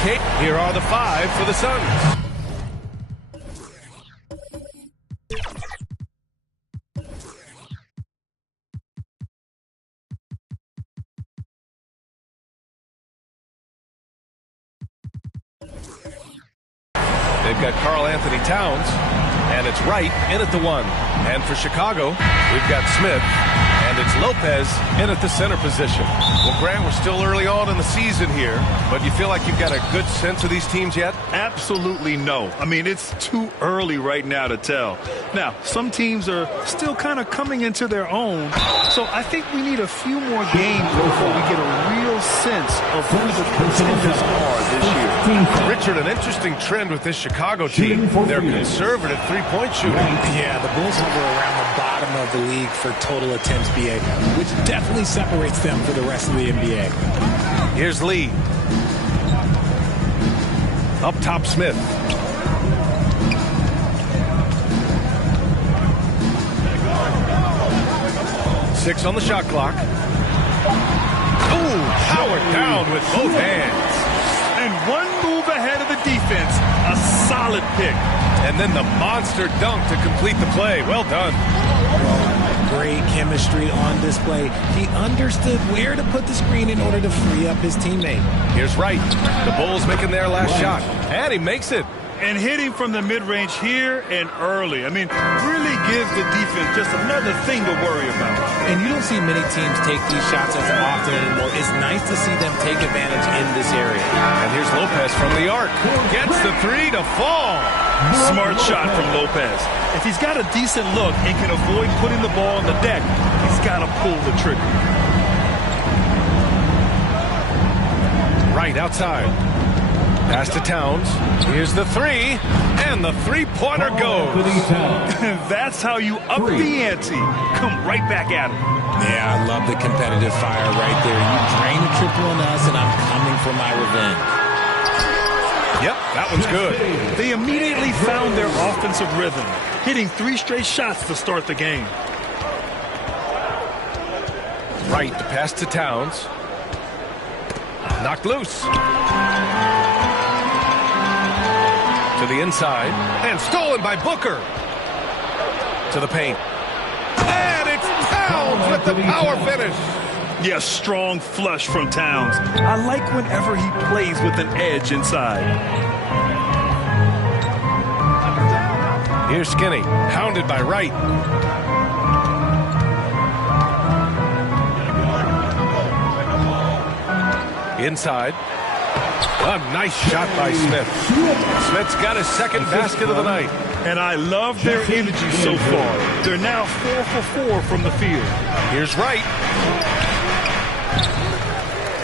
Okay, here are the 5 for the Suns. They've got Karl Anthony Towns, and it's Wright in at the 1. And for Chicago, we've got Smith, and it's Lopez in at the center position. Well, Grant, we're still early on in the season here, but you feel like you've got a good sense of these teams yet? Absolutely no. I mean, it's too early right now to tell. Now, some teams are still kind of coming into their own, so I think we need a few more games before we get a real sense of who the contenders are this year. Richard, an interesting trend with this Chicago team. They're conservative three-point shooting. Yeah, the Bulls hover around the bottom of the league for total attempts BA, which definitely separates them for the rest of the NBA. Here's Lee. Up top, Smith. Six on the shot clock. Ooh, powered down with both hands. And one move ahead of the defense. A solid pick. And then the monster dunk to complete the play. Well done. Great chemistry on display. He understood where to put the screen in order to free up his teammate. Here's Wright. The Bulls making their last shot. And he makes it. And hitting from the mid-range here and early. I mean, really gives the defense just another thing to worry about. And you don't see many teams take these shots as often anymore. It's nice to see them take advantage in this area. And here's Lopez from the arc. Gets the 3 to fall. Smart shot from Lopez. If he's got a decent look and can avoid putting the ball on the deck, he's got to pull the trigger. Right outside. Pass to Towns. Here's the 3. And the three-pointer goes. That's how you up the ante. Come right back at him. Yeah, I love the competitive fire right there. You drain a triple on us, and I'm coming for my revenge. Yep, that one's good. They immediately found their offensive rhythm, hitting 3 straight shots to start the game. Right, the pass to Towns. Knocked loose. To the inside. And stolen by Booker. To the paint. And it's Towns with the power finish. Yes, strong flush from Towns. I like whenever he plays with an edge inside. Here's Skinny, hounded by Wright. Inside. A nice shot by Smith. Smith's got his second basket of the night. And I love their energy so far. They're now 4 for 4 from the field. Here's Wright.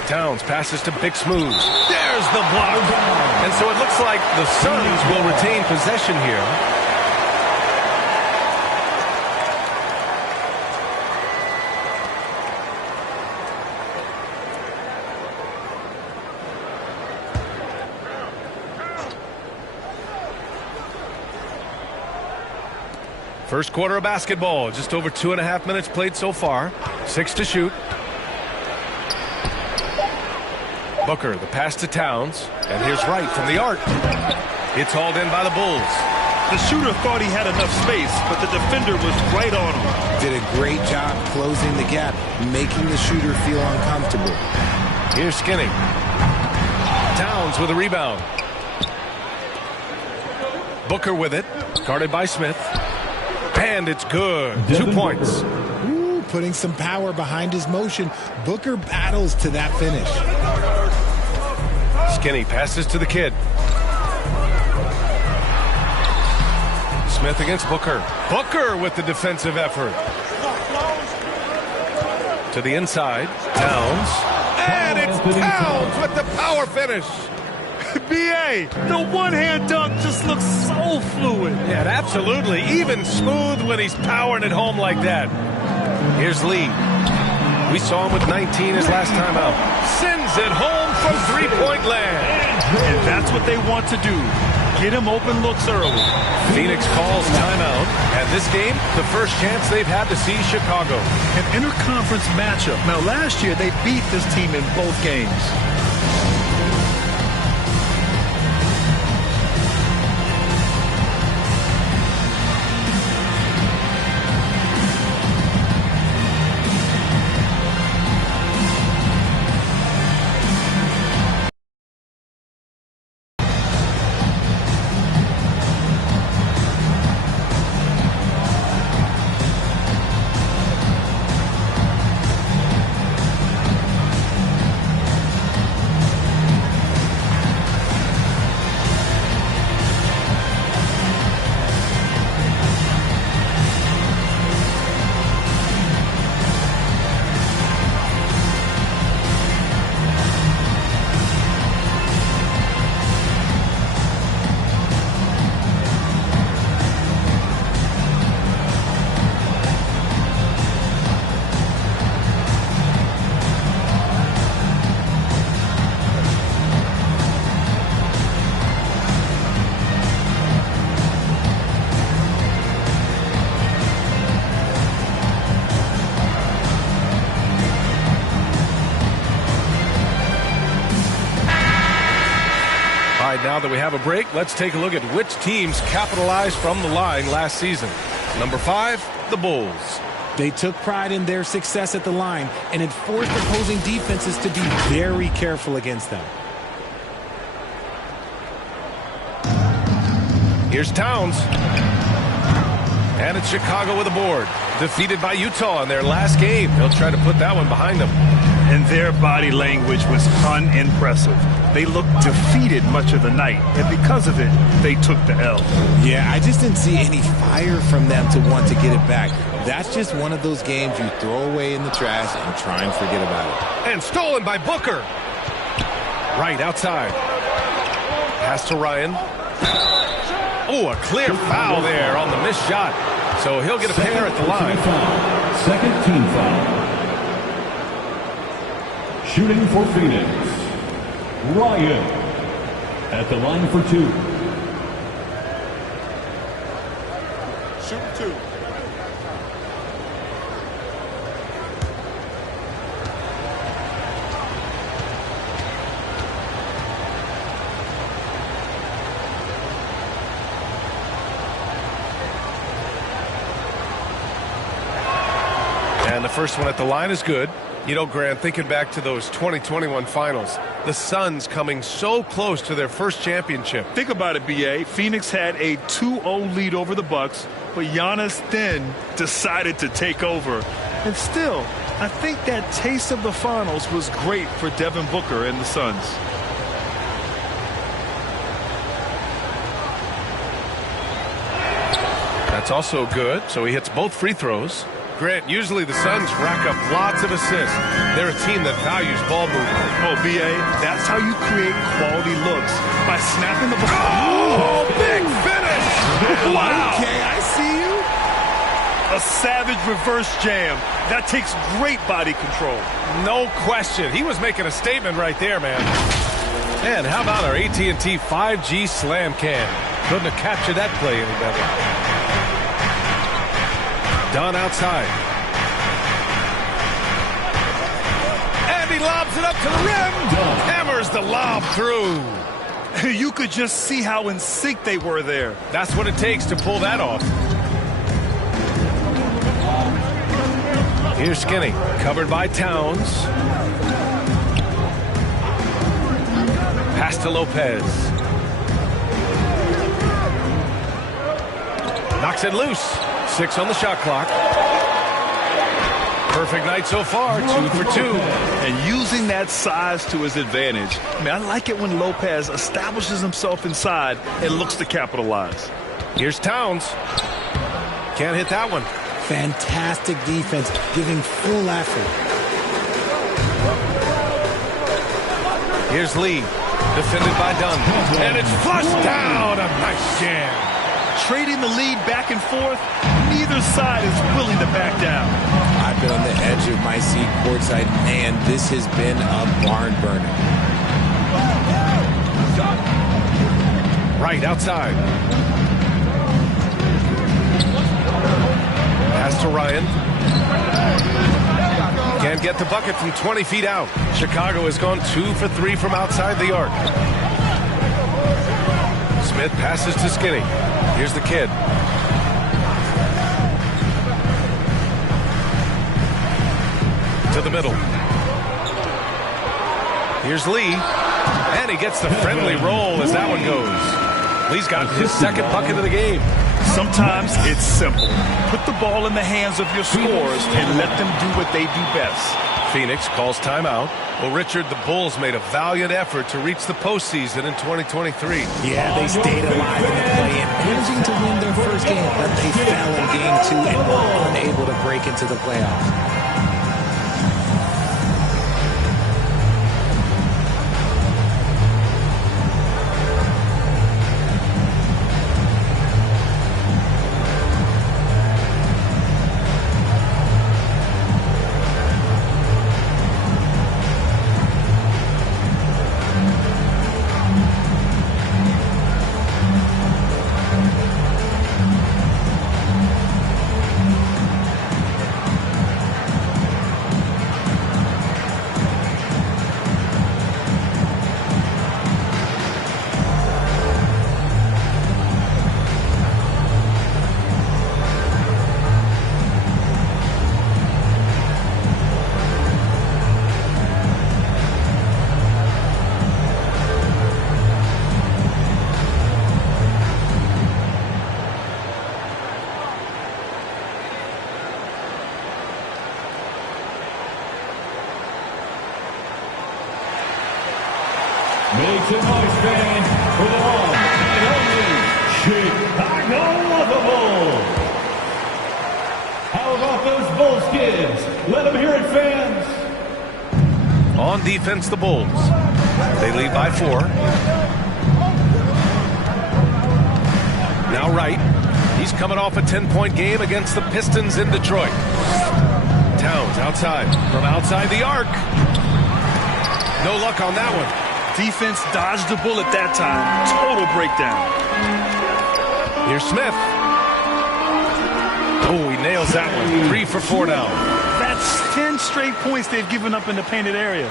Towns passes to Big Smooth. There's the block. And so it looks like the Suns will retain possession here. First quarter of basketball, just over 2.5 minutes played so far. 6 to shoot. Booker, the pass to Towns. And here's Wright from the arc. It's hauled in by the Bulls. The shooter thought he had enough space, but the defender was right on him. Did a great job closing the gap, making the shooter feel uncomfortable. Here's Skinny. Towns with a rebound. Booker with it. Guarded by Smith. And it's good. 2 points. Ooh, putting some power behind his motion. Booker battles to that finish. Skinny passes to the kid. Smith against Booker. Booker with the defensive effort. To the inside. Towns. And it's Towns with the power finish. B.A., the one-hand dunk just looks so fluid. Yeah, absolutely. Even smooth when he's powering it home like that. Here's Lee. We saw him with 19 his last time out. Sends it home from three-point land. And that's what they want to do. Get him open looks early. Phoenix calls timeout. And this game, the first chance they've had to see Chicago. An interconference matchup. Now, last year, they beat this team in both games. right, now that we have a break, let's take a look at which teams capitalized from the line last season. Number 5, the Bulls. They took pride in their success at the line, and it forced opposing defenses to be very careful against them. Here's Towns. And it's Chicago with a board. Defeated by Utah in their last game. They'll try to put that one behind them. And their body language was unimpressive. They looked defeated much of the night, and because of it, they took the L. Yeah, I just didn't see any fire from them to want to get it back. That's just one of those games you throw away in the trash and try and forget about it. And stolen by Booker. Right outside. Pass to Ryan. Oh, a clear foul there on the missed shot. So he'll get a pair at the line. Second team foul. Shooting for Phoenix, Ryan at the line for 2. Shoot 2. And the first one at the line is good. You know, Grant, thinking back to those 2021 finals, the Suns coming so close to their first championship. Think about it, B.A. Phoenix had a 2-0 lead over the Bucks, but Giannis then decided to take over. And still, I think that taste of the finals was great for Devin Booker and the Suns. That's also good, so he hits both free throws. Grant, usually the Suns rack up lots of assists. They're a team that values ball movement. Oh, B.A., that's how you create quality looks, by snapping the ball. Oh, big finish! Wow! Okay, I see you. A savage reverse jam. That takes great body control. No question. He was making a statement right there, man. And how about our AT&T 5G Slam Cam? Couldn't have captured that play any better. Done outside. And he lobs it up to the rim. Hammers the lob through. You could just see how in sync they were there. That's what it takes to pull that off. Here's Skinny, covered by Towns. Pass to Lopez. Knocks it loose. 6 on the shot clock. Perfect night so far, 2 for 2. And using that size to his advantage. I mean, I like it when Lopez establishes himself inside and looks to capitalize. Here's Towns. Can't hit that one. Fantastic defense, giving full effort. Here's Lee, defended by Dunn. And it's flushed down. A nice jam. Trading the lead back and forth, neither side is willing to back down. I've been on the edge of my seat courtside, and this has been a barn burner. Right outside. Pass to Ryan. Can't get the bucket from 20 feet out. Chicago has gone 2 for 3 from outside the arc. Smith passes to Skinny. Here's the kid. To the middle. Here's Lee. And he gets the friendly roll as that one goes. Lee's got his second bucket of the game. Sometimes it's simple. Put the ball in the hands of your scorers and let them do what they do best. Phoenix calls timeout. Well, Richard, the Bulls made a valiant effort to reach the postseason in 2023. Yeah, they stayed alive in the play-in, managing to win their first game, but they fell in game 2 and were unable to break into the playoffs. Make some noise, fans, for the one and only Chicago Lovable. How about those Bulls kids? Let them hear it, fans. On defense, the Bulls. They lead by 4. Now Wright. He's coming off a 10-point game against the Pistons in Detroit. Towns outside. From outside the arc. No luck on that one. Defense dodged the bullet that time. Total breakdown. Here's Smith. Oh, he nails that one. 3 for 4 now. That's 10 straight points they've given up in the painted area.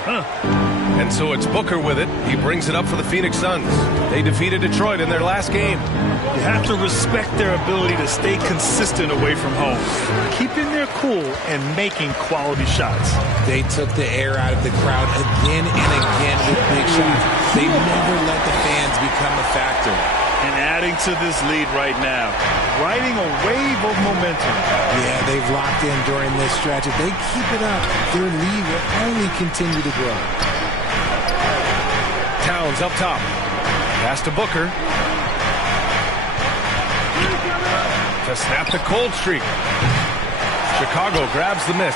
And so it's Booker with it. He brings it up for the Phoenix Suns. They defeated Detroit in their last game. You have to respect their ability to stay consistent away from home, keeping their cool and making quality shots. They took the air out of the crowd again and again with big shots. They never let the fans become a factor. And adding to this lead right now, riding a wave of momentum. Yeah, they've locked in during this stretch. If they keep it up, their lead will only continue to grow. Towns up top. Pass to Booker. To snap the cold streak. Chicago grabs the miss.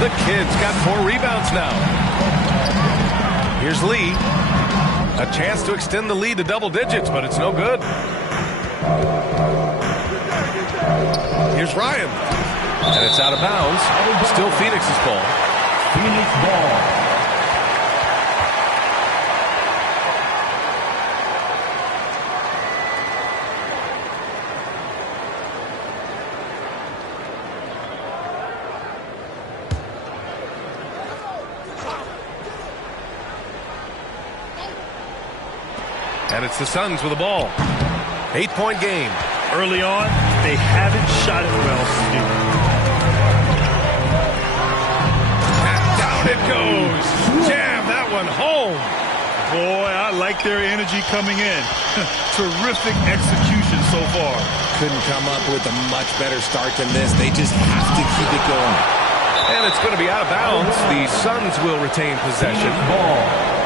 The Kid's got 4 rebounds now. Here's Lee. A chance to extend the lead to double digits, but it's no good. Here's Ryan. And it's out of bounds. Still Phoenix's ball. Phoenix ball. And it's the Suns with the ball. 8-point game. Early on, they haven't shot it well from deep. And down it goes. Jam that one home. Boy, I like their energy coming in. Terrific execution so far. Couldn't come up with a much better start than this. They just have to keep it going. And it's going to be out of bounds. The Suns will retain possession. Ball.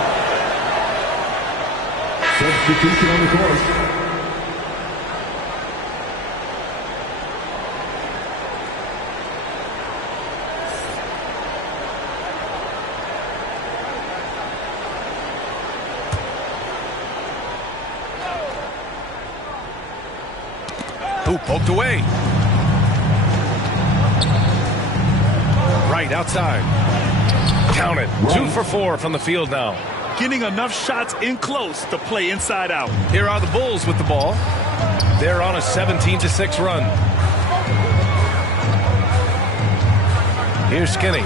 Substitution on the court. Ooh, poked away. Right outside. Count it. 2 for 4 from the field now. Getting enough shots in close to play inside out. Here are the Bulls with the ball. They're on a 17-6 run. Here's Skinny.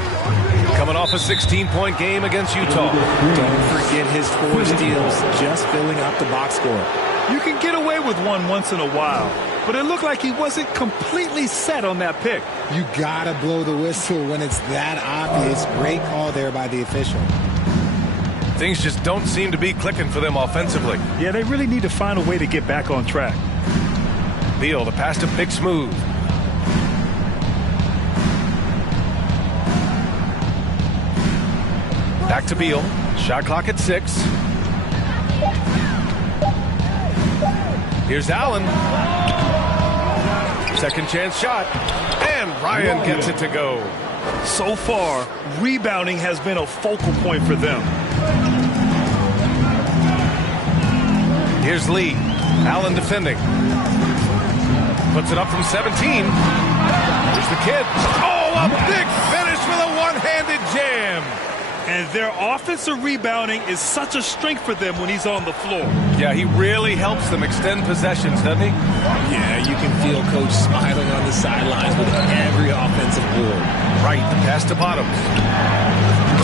Coming off a 16-point game against Utah. Don't forget his 4 steals, just filling up the box score. You can get away with one once in a while, but it looked like he wasn't completely set on that pick. You gotta blow the whistle when it's that obvious. Great call there by the official. Things just don't seem to be clicking for them offensively. Yeah, they really need to find a way to get back on track. Beal, the pass to Pick smooth. Back to Beal. Shot clock at 6. Here's Allen. Second chance shot. And Ryan gets it to go. So far, rebounding has been a focal point for them. Here's Lee. Allen defending. Puts it up from 17. Here's the Kid. Oh, a big finish with a one-handed jam. And their offensive rebounding is such a strength for them when he's on the floor. Yeah, he really helps them extend possessions, doesn't he? Yeah, you can feel Coach smiling on the sidelines with every offensive board. Right, the pass to Bottoms.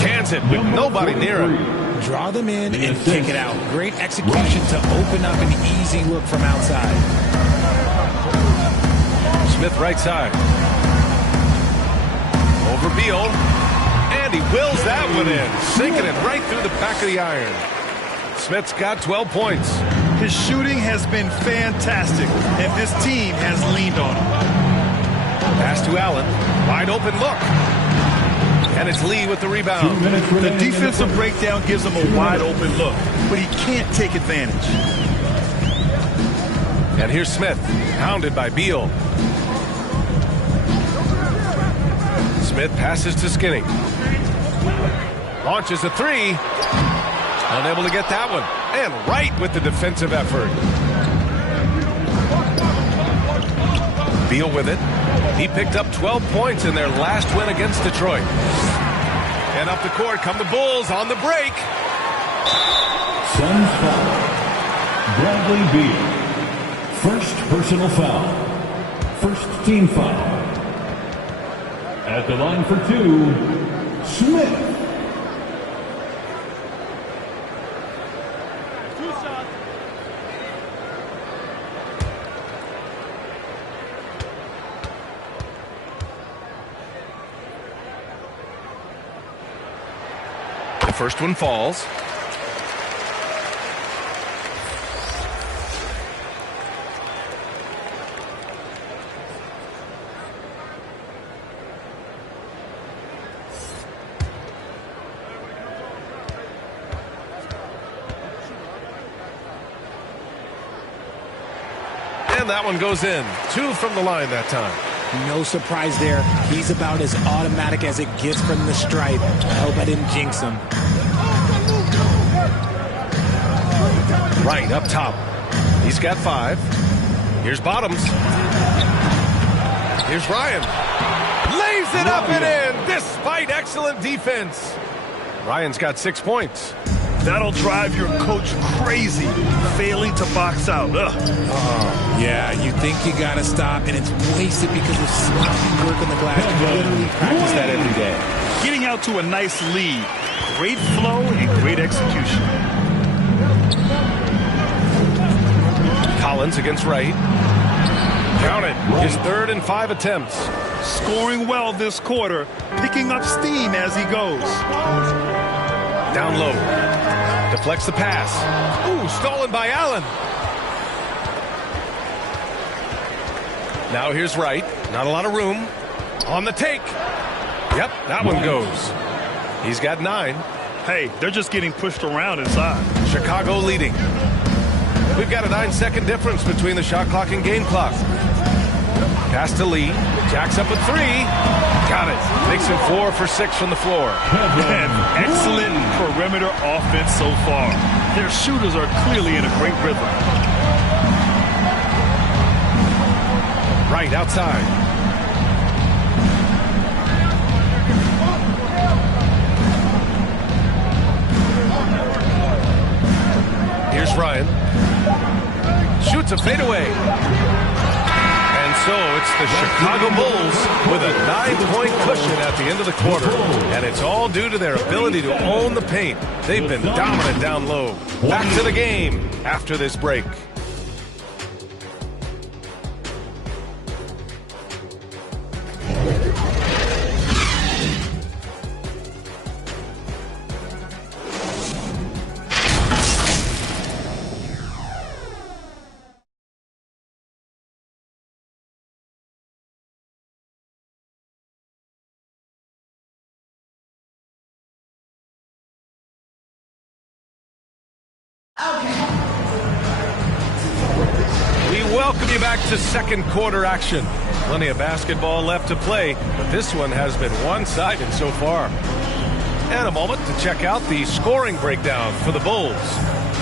Cans it with nobody near him. Draw them in and kick it out. Great execution to open up an easy look from outside. Smith right side. Over Beal. And he wills that one in. Sinking it right through the back of the iron. Smith's got 12 points. His shooting has been fantastic, and this team has leaned on him. Pass to Allen. Wide open look. And it's Lee with the rebound. The defensive breakdown gives him a wide open look, but he can't take advantage. And here's Smith, hounded by Beal. Smith passes to Skinny. Launches a three. Unable to get that one. And right with the defensive effort. Beal with it. He picked up 12 points in their last win against Detroit. And up the court come the Bulls on the break. Suns foul. Bradley Beal. First personal foul. First team foul. At the line for two, Smith. The first one falls. And that one goes in. 2 from the line that time. No surprise there. He's about as automatic as it gets from the stripe. I hope I didn't jinx him. Right up top. He's got 5. Here's Bottoms. Here's Ryan. Lays it up and in despite excellent defense. Ryan's got 6 points. That'll drive your coach crazy, failing to box out. Yeah, you think you got to stop, and it's wasted because of sloppy work on the glass. You literally practice that every day. Getting out to a nice lead. Great flow and great execution. Collins against Wright. Count it. His 3rd and 5 attempts. Scoring well this quarter, picking up steam as he goes. Down low. Deflects the pass. Ooh, stolen by Allen. Now here's Wright. Not a lot of room. On the take. Yep, that one goes. He's got 9. Hey, they're just getting pushed around inside. Chicago leading. We've got a 9-second difference between the shot clock and game clock. Pass to Lee. Jacks up a 3. Got it. Makes him 4 for 6 from the floor. And excellent perimeter offense so far. Their shooters are clearly in a great rhythm. Right outside. Here's Ryan. Shoots a fadeaway. And so it's the Chicago Bulls with a 9-point cushion at the end of the quarter. And it's all due to their ability to own the paint. They've been dominant down low. Back to the game after this break. We welcome you back to second quarter action. Plenty of basketball left to play, but this one has been one-sided so far. And a moment to check out the scoring breakdown for the Bulls.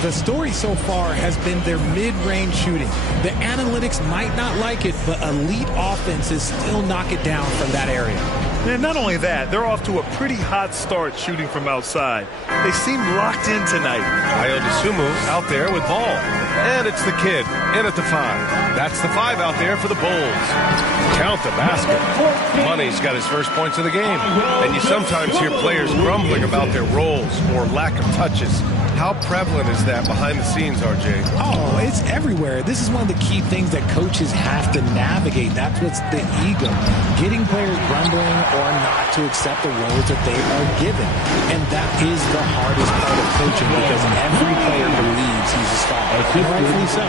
The story so far has been their mid-range shooting. The analytics might not like it, but elite offenses still knock it down from that area. And not only that, they're off to a pretty hot start shooting from outside. They seem locked in tonight. Ayo Dosunmu out there with ball. And it's the kid in at the 5. That's the 5 out there for the Bulls. Count the basket. Money's got his first points of the game. And you sometimes hear players grumbling about their roles or lack of touches. How prevalent is that behind the scenes, RJ? Oh, it's everywhere. This is one of the key things that coaches have to navigate. That's what's the ego. Getting players grumbling or not to accept the roles that they are given. And that is the hardest part of coaching because every player believes he's a star. And rightfully so.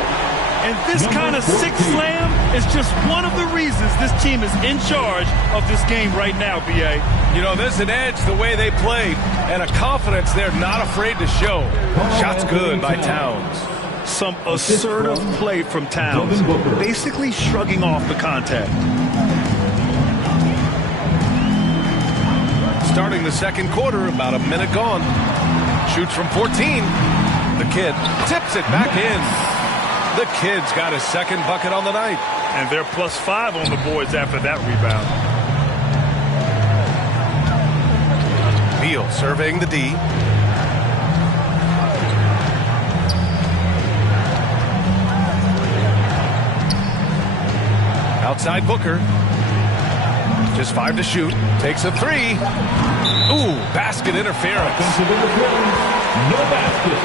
And this kind of sick slam is just one of the reasons this team is in charge of this game right now, B.A. You know, there's an edge the way they played and a confidence they're not afraid to show. Shots good by Towns. Some assertive play from Towns, basically shrugging off the contact. Starting the second quarter, about a minute gone. Shoots from 14. The kid tips it back in. The kid's got his second bucket on the night. And they're +5 on the boards after that rebound. Beal surveying the D. Outside Booker. Just 5 to shoot. Takes a 3. Ooh, basket interference. No basket.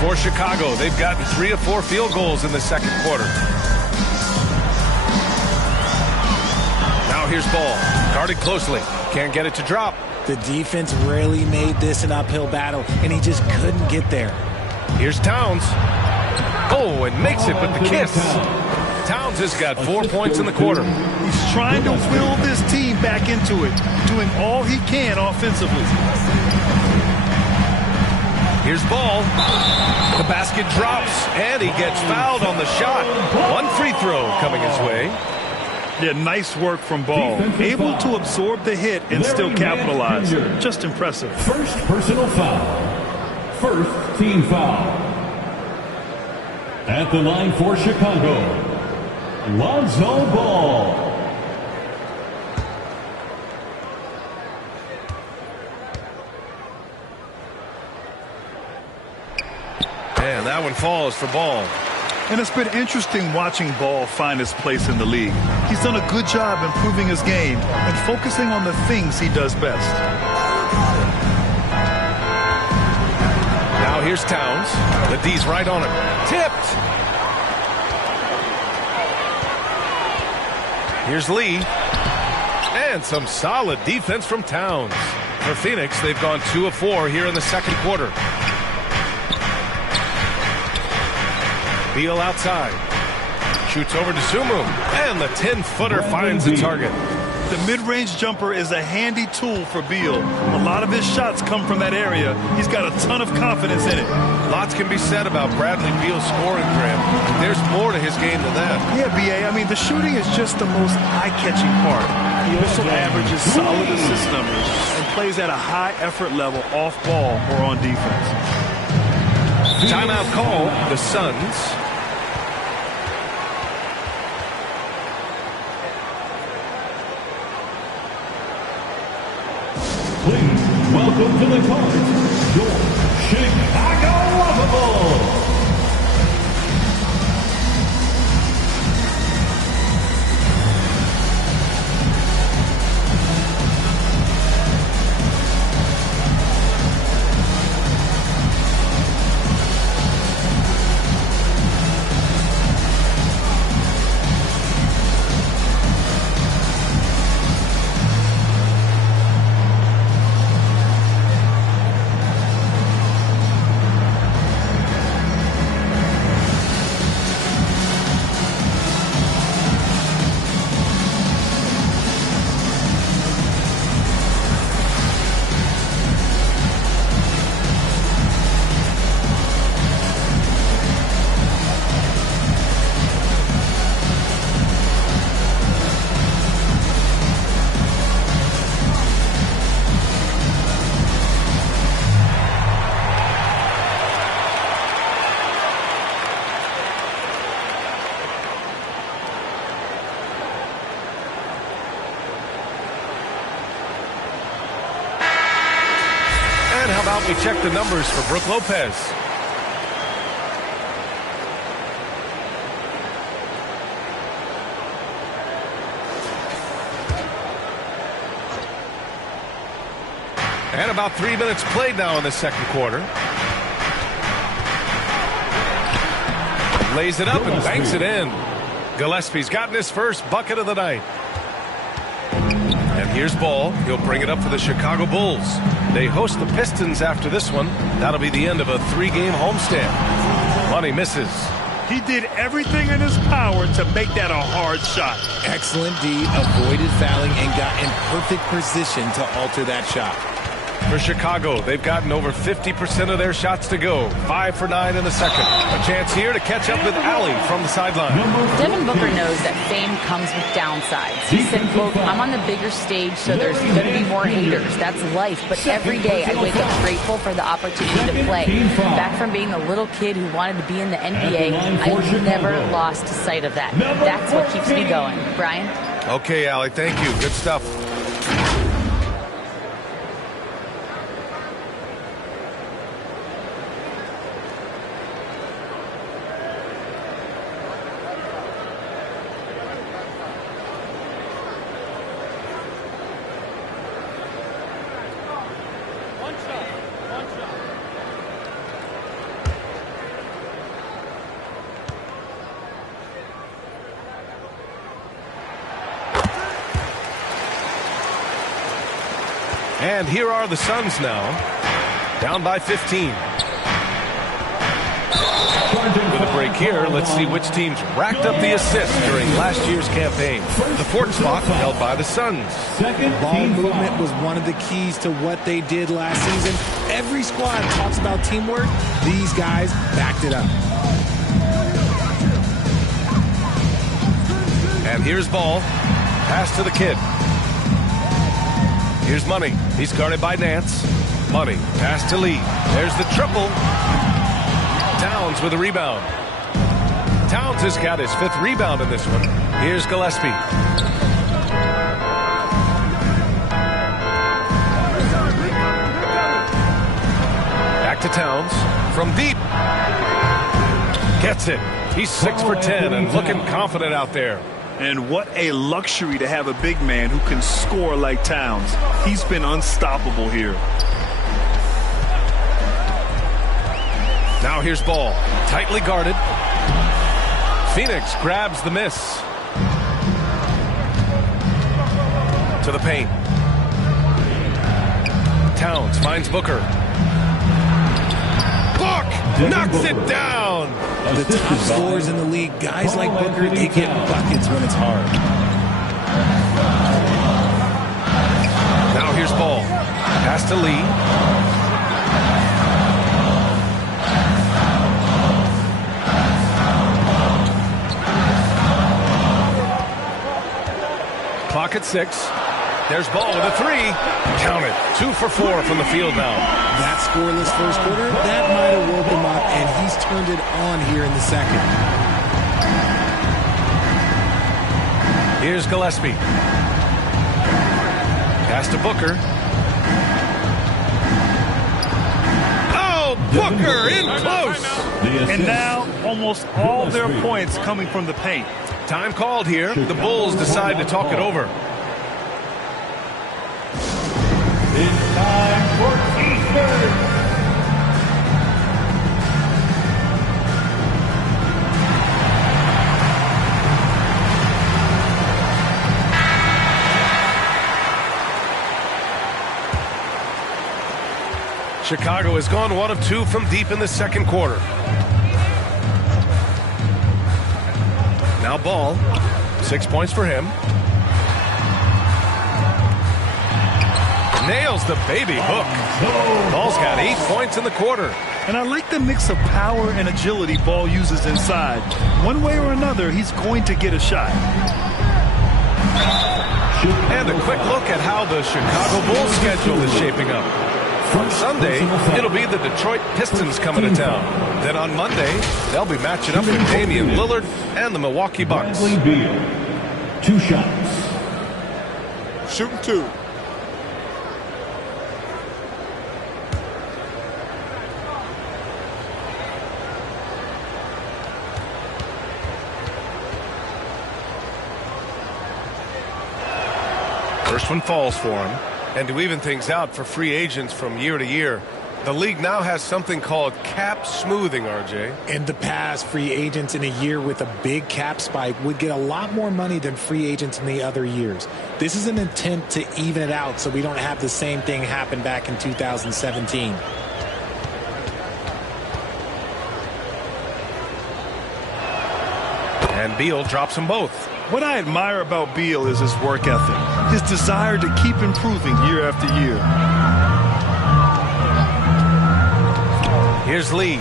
For Chicago, they've gotten 3 of 4 field goals in the second quarter. Now here's Ball. Guarded closely. Can't get it to drop. The defense really made this an uphill battle, and he just couldn't get there. Here's Towns. Oh, and makes it with the kiss. Towns has got 4 points in the quarter. He's trying to will this team back into it, doing all he can offensively. Here's Ball. The basket drops, and he gets fouled on the shot. 1 free throw coming his way. Yeah, nice work from Ball. Able to absorb the hit and still capitalize. Just impressive. First personal foul. First team foul. At the line for Chicago, Lonzo Ball. And that one falls for Ball. And it's been interesting watching Ball find his place in the league. He's done a good job improving his game and focusing on the things he does best. Now here's Towns. The D's right on him. Tipped. Here's Lee. And some solid defense from Towns. For Phoenix, they've gone 2 of 4 here in the second quarter. Beal outside. Shoots over to Sumu. And the 10-footer finds the target. The mid-range jumper is a handy tool for Beal. A lot of his shots come from that area. He's got a ton of confidence in it. Lots can be said about Bradley Beal's scoring, Graham. There's more to his game than that. Yeah, B.A., I mean, the shooting is just the most eye-catching part. He also averages solid assist numbers and plays at a high effort level off ball or on defense. Timeout call, the Suns. Please welcome to the court, your Chicago Lovables. How about we check the numbers for Brook Lopez? And about 3 minutes played now in the second quarter. Lays it up and banks it in. Gillespie's gotten his first bucket of the night. And here's ball. He'll bring it up for the Chicago Bulls. They host the Pistons after this one. That'll be the end of a 3-game homestand. Money misses. He did everything in his power to make that a hard shot. Excellent D, avoided fouling and got in perfect position to alter that shot. For Chicago, they've gotten over 50% of their shots to go. 5 for 9 in the second. A chance here to catch up with Allie from the sideline. Devin Booker knows that fame comes with downsides. He said, quote, I'm on the bigger stage, so there's going to be more haters. That's life. But every day I wake up grateful for the opportunity to play. Back from being the little kid who wanted to be in the NBA, I never lost sight of that. That's what keeps me going. Brian? Okay, Allie, thank you. Good stuff. And here are the Suns now, down by 15. With a break here, let's see which teams racked up the assists during last year's campaign. The fourth spot held by the Suns. Ball movement was one of the keys to what they did last season. Every squad talks about teamwork. These guys backed it up. And here's ball. Pass to the kid. Here's Money. He's guarded by Nance. Money. Pass to Lee. There's the triple. Towns with a rebound. Towns has got his 5th rebound in this one. Here's Gillespie. Back to Towns. From deep. Gets it. He's 6 for 10 and looking confident out there. And what a luxury to have a big man who can score like Towns. He's been unstoppable here. Now here's ball. Tightly guarded. Phoenix grabs the miss. To the paint. Towns finds Booker. Book knocks it down. The top scorers in the league, guys like Booker, they get buckets when it's hard. Now here's ball. Pass to Lee. Clock at 6. There's ball with a 3. Count it. 2 for 4 from the field now. That scoreless first quarter, that might have woke him up, and he's turned it on here in the second. Here's Gillespie. Pass to Booker. Oh, Booker in close. And now almost all their points coming from the paint. Time called here. The Bulls decide to talk it over. It's time for Eastern. Chicago has gone 1 of 2 from deep in the second quarter. Now ball. 6 points for him. Nails the baby hook. Ball's got 8 points in the quarter. And I like the mix of power and agility Ball uses inside. One way or another, he's going to get a shot. And a quick look at how the Chicago Bulls schedule is shaping up. On Sunday, it'll be the Detroit Pistons coming to town. Then on Monday, they'll be matching up with Damian Lillard and the Milwaukee Bucks. 2 shots. Shooting 2. First one falls for him. And to even things out for free agents from year to year, The league now has something called cap smoothing, RJ. In the past, free agents in a year with a big cap spike would get a lot more money than free agents in the other years. This is an attempt to even it out so we don't have the same thing happen back in 2017. And Beal drops them both. What I admire about Beal is his work ethic, his desire to keep improving year after year. Here's Lee.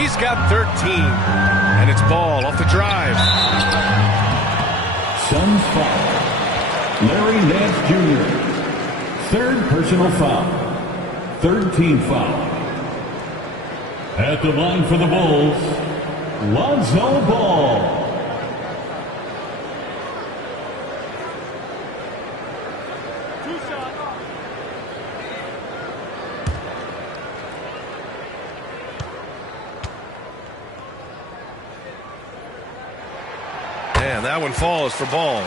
He's got 13. And it's ball off the drive. Suns foul. Larry Nance Jr. Third personal foul. Third team foul. At the line for the Bulls, Lonzo Ball. And that one falls for Ball.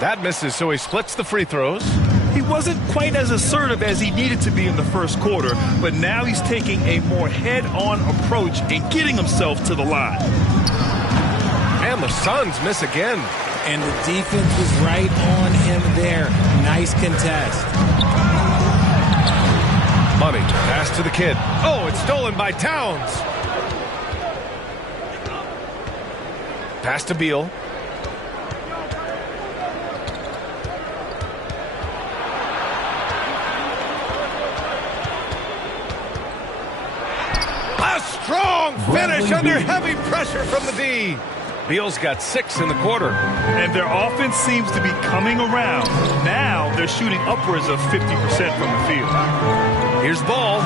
That misses, so he splits the free throws. He wasn't quite as assertive as he needed to be in the first quarter, but now he's taking a more head-on approach and getting himself to the line. And the Suns miss again. And the defense was right on him there. Nice contest. Money, pass to the kid. Oh, it's stolen by Towns. Pass to Beal. Strong finish under heavy pressure from the D. Beal's got 6 in the quarter. And their offense seems to be coming around. Now they're shooting upwards of 50% from the field. Here's Ball.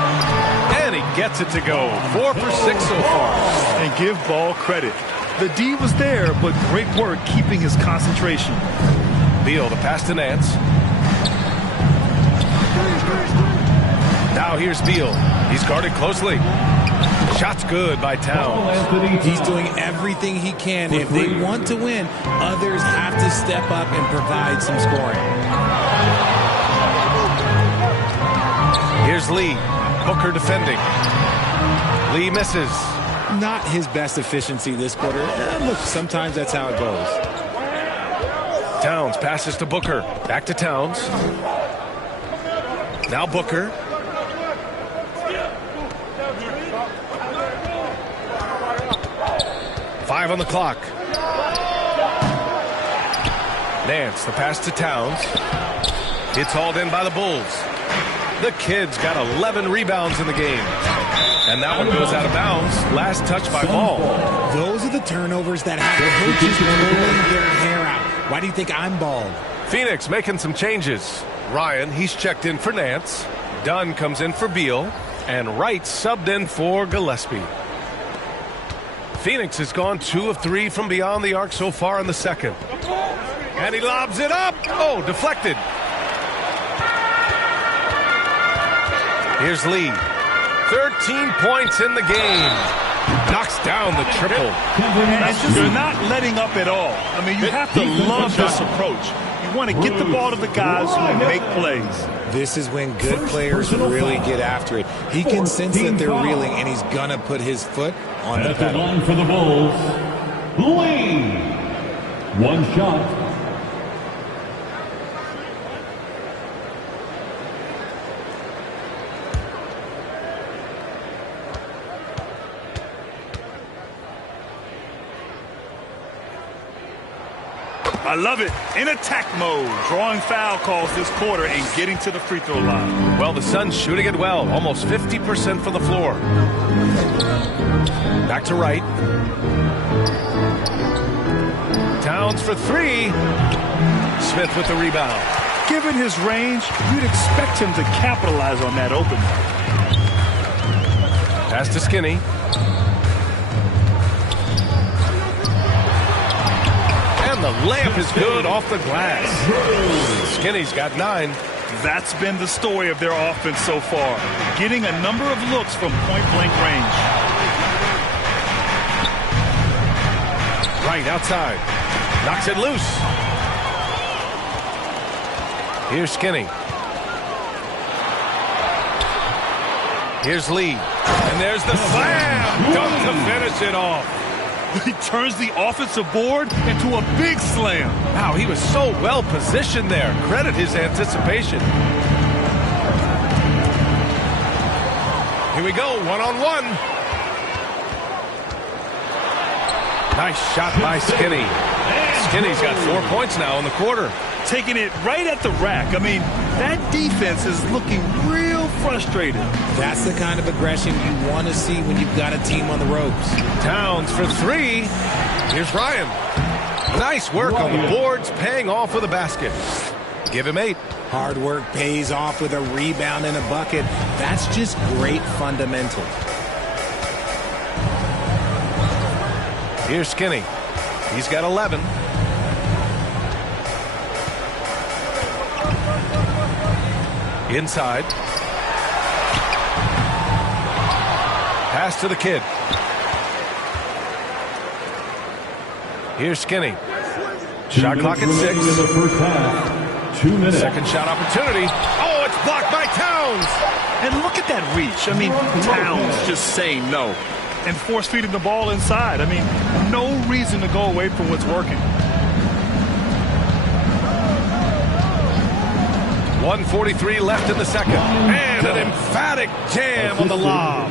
And he gets it to go. 4 for 6 so far. And give Ball credit. The D was there, but great work keeping his concentration. Beal, the pass to Nance. Now here's Beal. He's guarded closely. Shot's good by Towns. He's doing everything he can. If they want to win, others have to step up and provide some scoring. Here's Lee. Booker defending. Lee misses. Not his best efficiency this quarter. Look, sometimes that's how it goes. Towns passes to Booker. Back to Towns. Now Booker. Five on the clock. Nance, the pass to Towns. It's hauled in by the Bulls. The kid's got 11 rebounds in the game. And that one goes out of bounds. Last touch by Ball. Those are the turnovers that have coaches pulling their hair out. Why do you think I'm bald? Phoenix making some changes. Ryan, he's checked in for Nance. Dunn comes in for Beal. And Wright subbed in for Gillespie. Phoenix has gone 2 of 3 from beyond the arc so far in the second. And he lobs it up. Oh, deflected. Here's Lee. 13 points in the game. Knocks down the triple. You're not letting up at all. I mean, you have to love this approach. You want to get the ball to the guys who make plays. This is when good players really get after it. He can sense that they're reeling, and he's going to put his foot on the pedal. At the line for the Bulls, Lee. One shot. I love it. In attack mode, drawing foul calls this quarter and getting to the free throw line. Well, the Suns shooting it well, almost 50% from the floor. Back to Wright. Towns for 3. Smith with the rebound. Given his range, you'd expect him to capitalize on that opening. Pass to Skinny. And the Layup is good off the glass. Skinny's got 9. That's been the story of their offense so far, getting a number of looks from point-blank range. Right outside. Knocks it loose. Here's Skinny. Here's Lee. And there's the slam. Dunk to finish it off. He turns the offensive board into a big slam. Wow, he was so well positioned there. Credit his anticipation. Here we go, one-on-one. Nice shot by Skinny. Skinny's got 4 points now in the quarter. Taking it right at the rack. I mean, that defense is looking real frustrated. That's the kind of aggression you want to see when you've got a team on the ropes. Towns for 3. Here's Ryan. Nice work on the boards, paying off with a basket. Give him 8. Hard work pays off with a rebound and a bucket. That's just great fundamentals. Here's Skinny. He's got 11. Inside. Pass to the kid. Here's Skinny. Shot clock at 6. In the first half. 2 minutes. Second shot opportunity. Oh, it's blocked by Towns. And look at that reach. I mean, Towns just saying no. And force feeding the ball inside. I mean, no reason to go away from what's working. 1:43 left in the second. And an emphatic jam on the lob.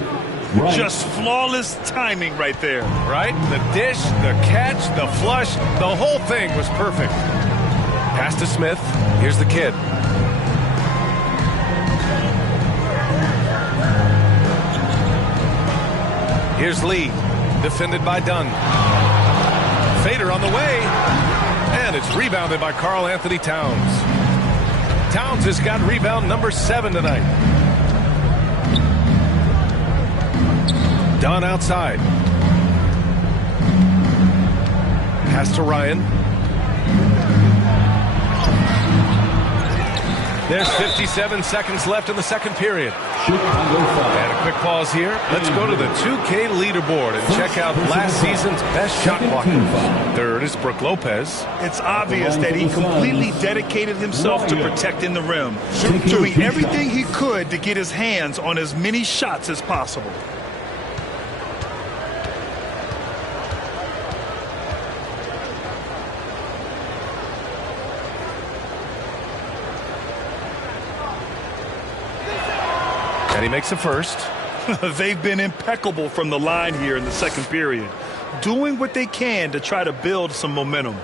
Right. Just flawless timing right there. Right? The dish, the catch, the flush, the whole thing was perfect. Pass to Smith. Here's the kid. Here's Lee. Defended by Dunn. Fader on the way. And it's rebounded by Karl Anthony Towns. Towns has got rebound number 7 tonight. Dunn outside. Pass to Ryan. There's 57 seconds left in the second period. And a quick pause here. Let's go to the 2K leaderboard and check out last season's best shot blockers. Third is Brook Lopez. It's obvious that he completely dedicated himself to protecting the rim, doing everything he could to get his hands on as many shots as possible. And he makes a first. They've been impeccable from the line here in the second period, doing what they can to try to build some momentum.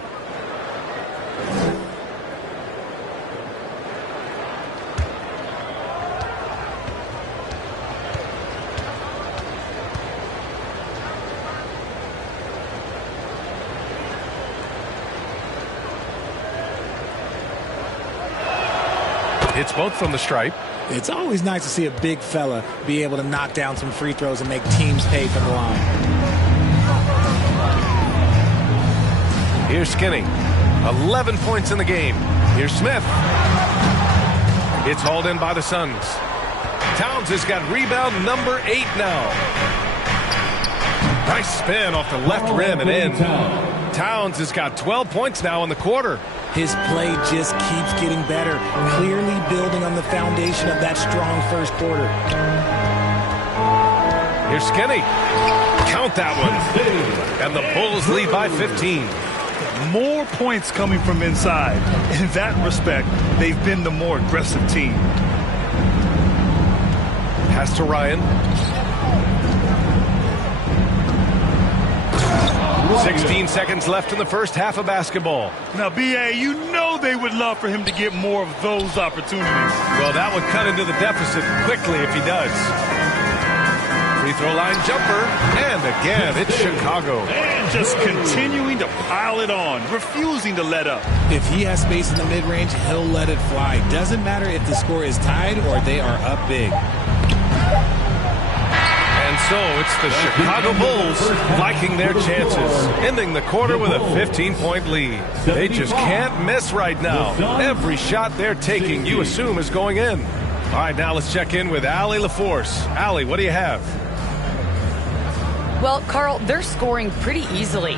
Hits both from the stripe. It's always nice to see a big fella be able to knock down some free throws and make teams pay from the line. Here's Skinny. 11 points in the game. Here's Smith. It's hauled in by the Suns. Towns has got rebound number 8 now. Nice spin off the left rim and in. Towns has got 12 points now in the quarter. His play just keeps getting better, clearly building on the foundation of that strong first quarter. Here's Skinny. Count that one. And the Bulls lead by 15. More points coming from inside. In that respect, they've been the more aggressive team. Pass to Ryan. 16 seconds left in the first half of basketball. Now, B.A., you know they would love for him to get more of those opportunities. Well, that would cut into the deficit quickly if he does. Free throw line jumper. And again, it's Chicago. And just continuing to pile it on, refusing to let up. If he has space in the mid-range, he'll let it fly. Doesn't matter if the score is tied or they are up big. And so it's the Chicago Bulls liking their chances, ending the quarter with a 15-point lead. They just can't miss right now. Every shot they're taking, you assume, is going in. All right, now let's check in with Allie LaForce. Allie, what do you have? Well, Carl, they're scoring pretty easily.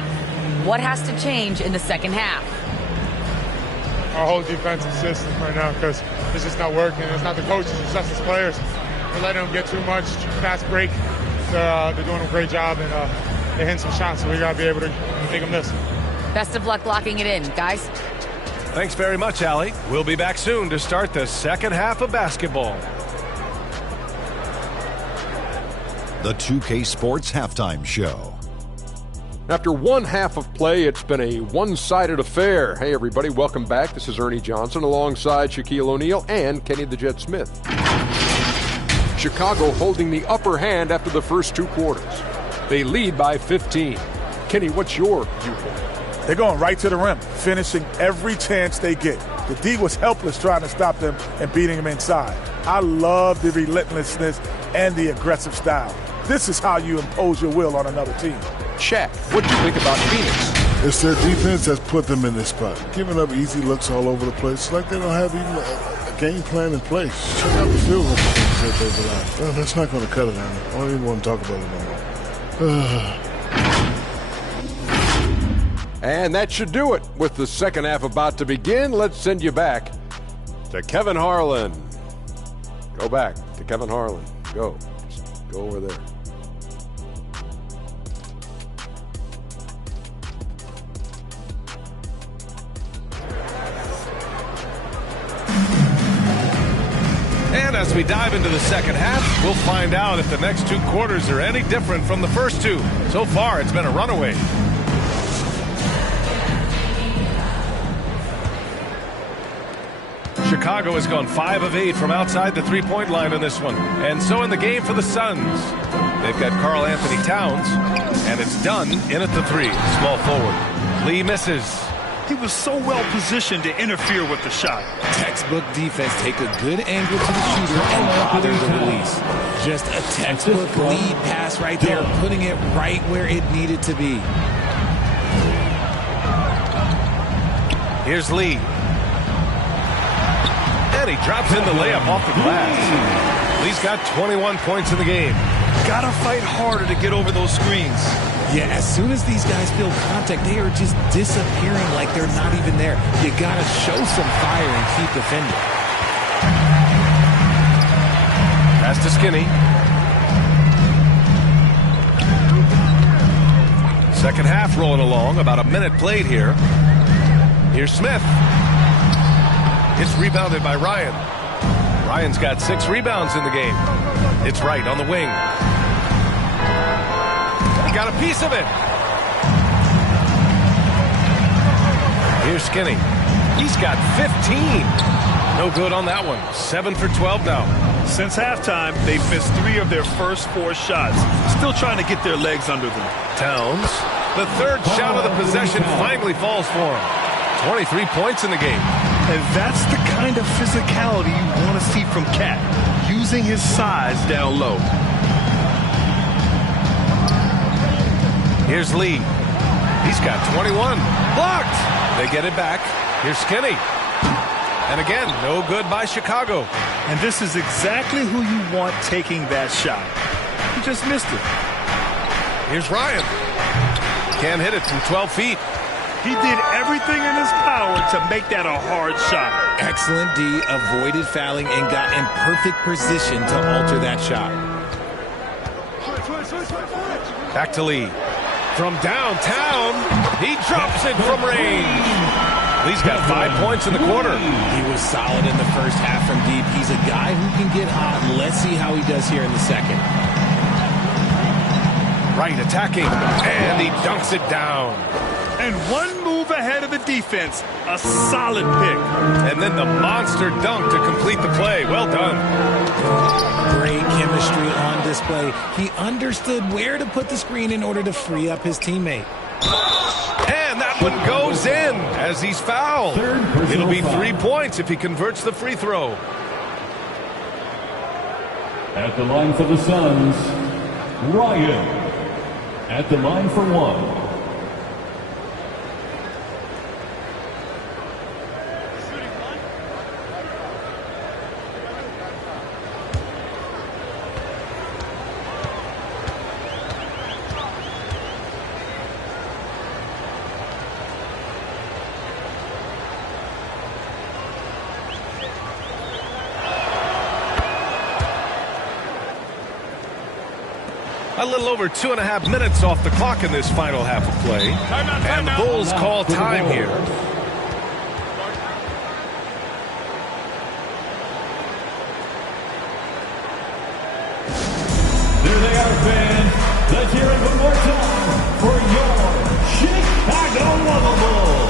What has to change in the second half? Our whole defensive system right now, because it's just not working. It's not the coaches, it's just the players. We're letting them get too much fast break. They're doing a great job, and they're hitting some shots, so we got to be able to make them miss. Best of luck locking it in, guys. Thanks very much, Allie. We'll be back soon to start the second half of basketball. The 2K Sports Halftime Show. After one half of play, it's been a one-sided affair. Hey, everybody, welcome back. This is Ernie Johnson alongside Shaquille O'Neal and Kenny the Jet Smith. Chicago holding the upper hand after the first two quarters. They lead by 15. Kenny, what's your viewpoint? They're going right to the rim, finishing every chance they get. The D was helpless trying to stop them and beating them inside. I love the relentlessness and the aggressive style. This is how you impose your will on another team. Shaq, what do you think about Phoenix? It's their defense that's put them in this spot. Giving up easy looks all over the place. It's like they don't have even a game plan in place. Check out the field goal percentage over there. Well, that's not going to cut it, Andy. I don't even want to talk about it no more. And that should do it. With the second half about to begin, let's send you back to Kevin Harlan. Go back to Kevin Harlan. Go. Just go over there. And as we dive into the second half, we'll find out if the next two quarters are any different from the first two. So far, it's been a runaway. Chicago has gone 5 of 8 from outside the three-point line in this one. And so in the game for the Suns, they've got Karl Anthony Towns, and it's done in at the three. Small forward. Lee misses. He was so well positioned to interfere with the shot. Textbook defense. Take a good angle to the shooter and bother the release. Just a textbook lead pass right there, putting it right where it needed to be. Here's Lee. And he drops in the layup off the glass. Lee's got 21 points in the game. Gotta fight harder to get over those screens. Yeah, as soon as these guys feel contact, they are just disappearing like they're not even there. You gotta show some fire and keep defending. Pass to Skinny. Second half rolling along, about a minute played here. Here's Smith. It's rebounded by Ryan. Ryan's got 6 rebounds in the game. It's Wright on the wing. He got a piece of it. Here's Skinny. He's got 15. No good on that one. 7 for 12 now. Since halftime, they've missed 3 of their first 4 shots. Still trying to get their legs under them. Towns. The third shot of the possession finally falls for him. 23 points in the game. And that's the kind of physicality you want to see from Cat, using his size down low. Here's Lee. He's got 21. Blocked. They get it back. Here's Skinny. And again, no good by Chicago. And this is exactly who you want taking that shot. He just missed it. Here's Ryan. Can't hit it from 12 feet. He did everything in his power to make that a hard shot. Excellent D, avoided fouling, and got in perfect position to alter that shot. Back to Lee. From downtown, he drops it from range. Lee's got 5 points in the quarter. He was solid in the first half from deep. He's a guy who can get hot. Let's see how he does here in the second. Wright attacking, and he dunks it down. And one move ahead of the defense. A solid pick. And then the monster dunk to complete the play. Well done. Great chemistry on display. He understood where to put the screen in order to free up his teammate. And that one goes in as he's fouled. It'll be 3 points if he converts the free throw. At the line for the Suns, Ryan at the line for one. A little over 2.5 minutes off the clock in this final half of play. And the Bulls call time here. There they are, fans. Let's hear it one more time for your Chicago Bulls.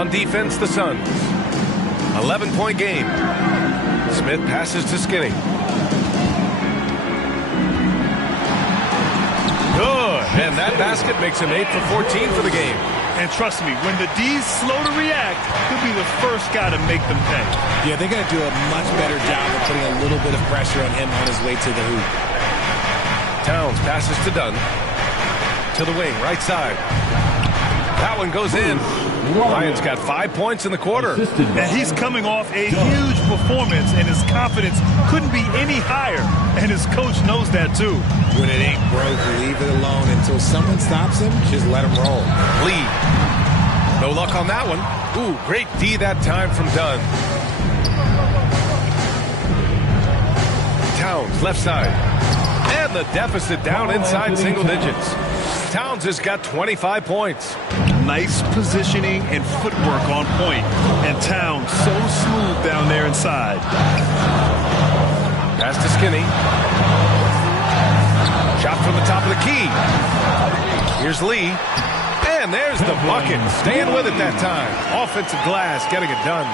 On defense, the Suns. 11-point game. Smith passes to Skinny. Good. And that basket makes him 8 for 14 for the game. And trust me, when the D's slow to react, he'll be the first guy to make them pay. Yeah, they got to do a much better job of putting a little bit of pressure on him on his way to the hoop. Towns passes to Dunn. To the wing, right side. That one goes in. Ryan's got 5 points in the quarter. And he's coming off a huge performance, and his confidence couldn't be any higher. And his coach knows that, too. When it ain't broke, leave it alone. Until someone stops him, just let him roll. Lee. No luck on that one. Ooh, great D that time from Dunn. Towns, left side. And the deficit down inside single digits. Towns has got 25 points. Nice positioning and footwork on point. And Towns so smooth down there inside. Pass to Skinny. Shot from the top of the key. Here's Lee. And there's the bucket. Staying with it that time. Offensive glass, getting it done.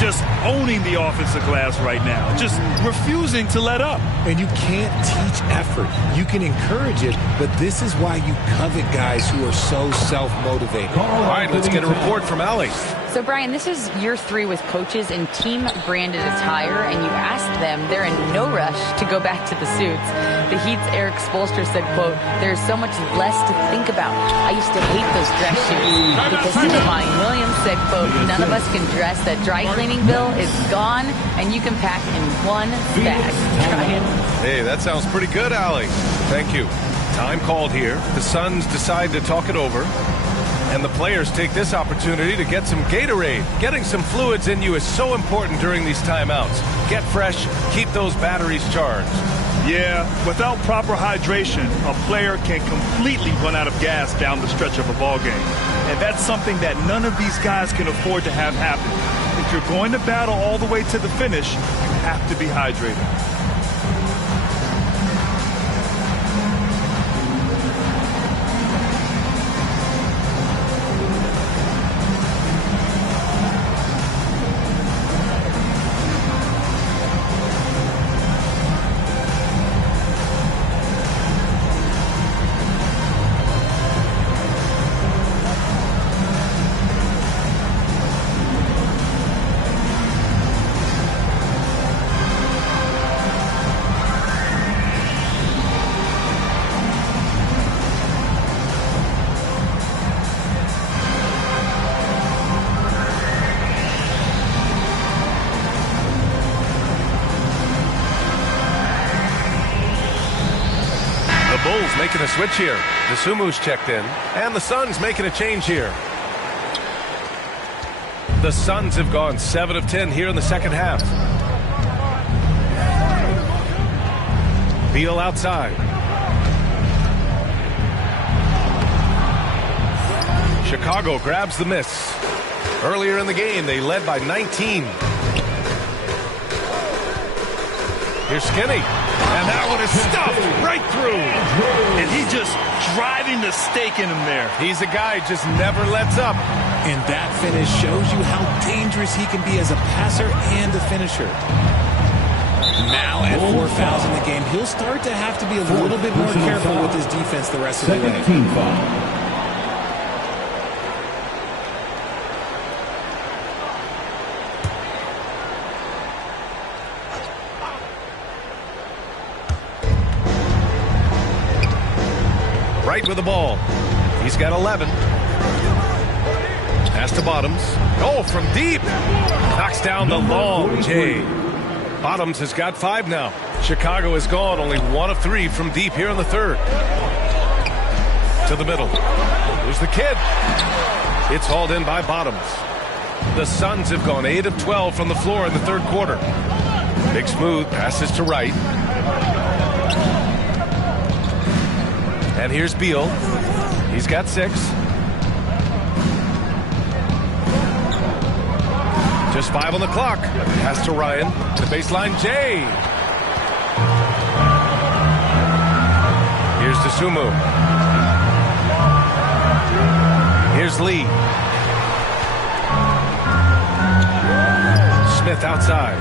Just owning the offensive glass right now. Just refusing to let up. And you can't teach effort. You can encourage it, but this is why you covet guys who are so self-motivated. All right, let's get a report from Allie. So, Brian, this is year 3 with coaches in team-branded attire, and you asked them, they're in no rush to go back to the suits. The Heat's Eric Spoelstra said, quote, "There's so much less to think about. I used to hate those dress shoes." Because Monty Williams said, quote, "None of us can dress. That dry cleaning bill is gone, and you can pack in one bag." Ryan. Hey, that sounds pretty good, Allie. Thank you. Time called here. The Suns decide to talk it over. And the players take this opportunity to get some Gatorade. Getting some fluids in you is so important during these timeouts. Get fresh, keep those batteries charged. Yeah, without proper hydration, a player can completely run out of gas down the stretch of a ball game. And that's something that none of these guys can afford to have happen. If you're going to battle all the way to the finish, you have to be hydrated. The Bulls making a switch here. The Sumu's checked in, and the Suns making a change here. The Suns have gone 7 of 10 here in the second half. Beal outside. Chicago grabs the miss. Earlier in the game, they led by 19. Here's Skinny. And that one is stuffed right through. And he's just driving the stake in him there. He's a guy who just never lets up. And that finish shows you how dangerous he can be as a passer and a finisher. Now at 4 fouls in the game, he'll start to have to be a little bit more careful with his defense the rest of the way. Team foul. Right with the ball. He's got 11. Pass to Bottoms. Oh, from deep. Knocks down the long J. Bottoms has got 5 now. Chicago has gone only 1 of 3 from deep here in the third. To the middle. There's the kid. It's hauled in by Bottoms. The Suns have gone 8 of 12 from the floor in the third quarter. Big Smooth passes to Wright. And here's Beal. He's got 6. Just 5 on the clock. Pass to Ryan. The baseline, Jay. Here's DeSumo. Here's Lee. Smith outside.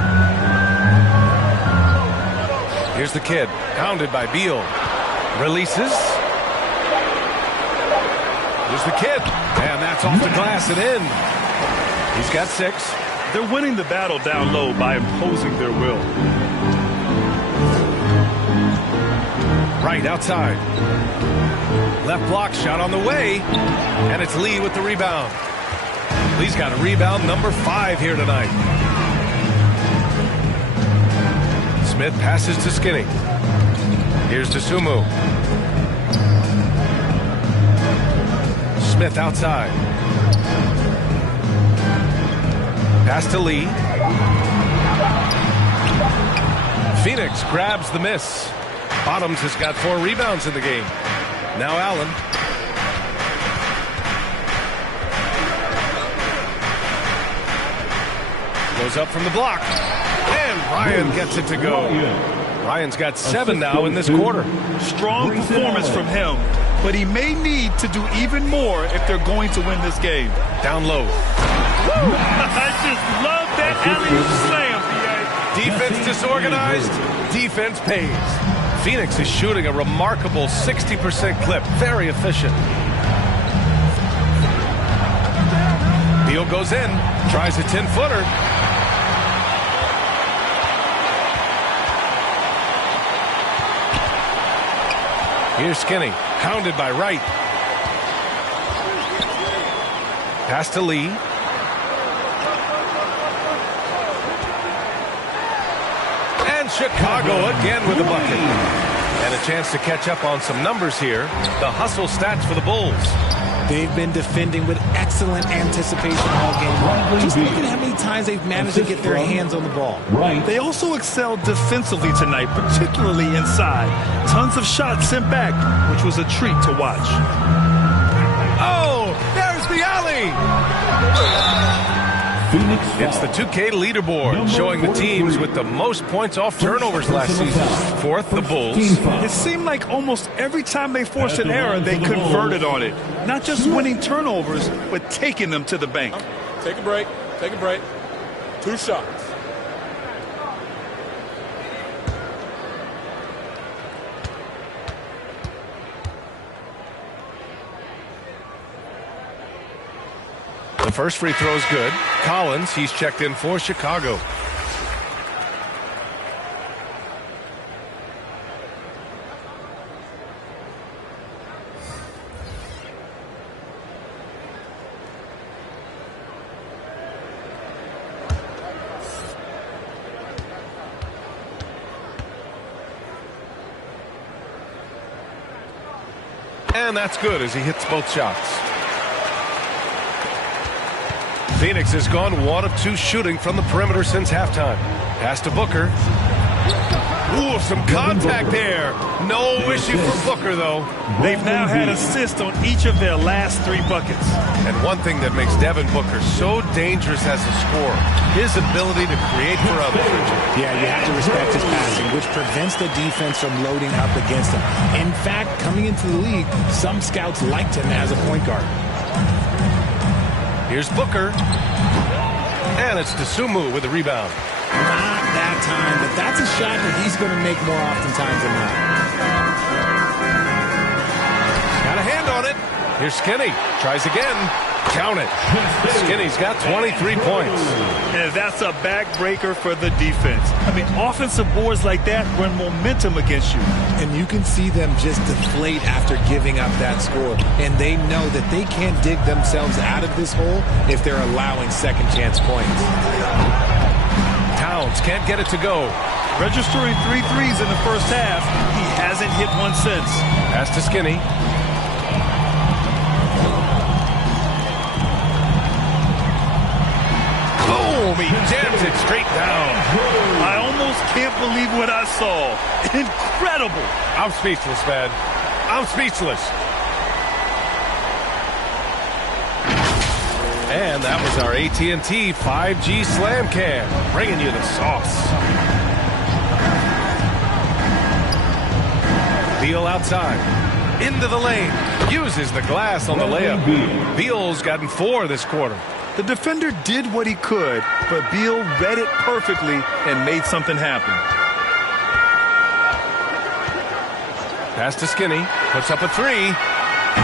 Here's the kid. Pounded by Beal. Releases. Here's the kid. And that's off the glass and in. He's got 6. They're winning the battle down low by imposing their will. Right outside. Left block shot on the way. And it's Lee with the rebound. Lee's got a rebound number 5 here tonight. Smith passes to Skinny. Here's DeSumo. Smith outside. Pass to Lee. Phoenix grabs the miss. Bottoms has got 4 rebounds in the game. Now Allen. Goes up from the block. And Ryan gets it to go. Ryan's got 7 now in this quarter. Strong performance from him, but he may need to do even more if they're going to win this game. Down low. I just love that alley-oop slam, B.A. Defense disorganized, defense pays. Phoenix is shooting a remarkable 60% clip. Very efficient. Beal goes in, tries a 10-footer. Here's Skinny, pounded by Wright. Pass to Lee. And Chicago again with a bucket. And a chance to catch up on some numbers here. The hustle stats for the Bulls. They've been defending with excellent anticipation all game long. Just look at how many times they've managed to get their hands on the ball. Right. They also excelled defensively tonight, particularly inside. Tons of shots sent back, which was a treat to watch. Oh, there's the alley. It's the 2K leaderboard showing the teams with the most points off turnovers last season. 4th, the Bulls. It seemed like almost every time they forced an error, they converted on it. Not just winning turnovers, but taking them to the bank. Take a break. Take a break. 2 shots. The first free throw is good. Collins, he's checked in for Chicago. And that's good as he hits both shots. Phoenix has gone 1 of 2 shooting from the perimeter since halftime. Pass to Booker. Ooh, some contact there. No issue for Booker, though. They've now had assists on each of their last 3 buckets. And one thing that makes Devin Booker so dangerous as a scorer, his ability to create for others. Yeah, you have to respect his passing, which prevents the defense from loading up against him. In fact, coming into the league, some scouts liked him as a point guard. Here's Booker. And it's Dosunmu with the rebound. Not that time, but that's a shot that he's going to make more oftentimes than not. Got a hand on it. Here's Skinny. Tries again. Count it. Skinny's got 23 points. And that's a backbreaker for the defense. I mean, offensive boards like that run momentum against you. And you can see them just deflate after giving up that score. And they know that they can't dig themselves out of this hole if they're allowing second chance points. Towns can't get it to go. Registering 3 threes in the first half. He hasn't hit one since. Pass to Skinny. Boom! He jams it straight down. I almost can't believe what I saw. Incredible. I'm speechless, man. I'm speechless. And that was our AT&T 5G Slam Cam, bringing you the sauce. Beal outside, into the lane, uses the glass on the layup. Beal's gotten 4 this quarter. The defender did what he could, but Beal read it perfectly and made something happen. Pass to Skinny, puts up a 3,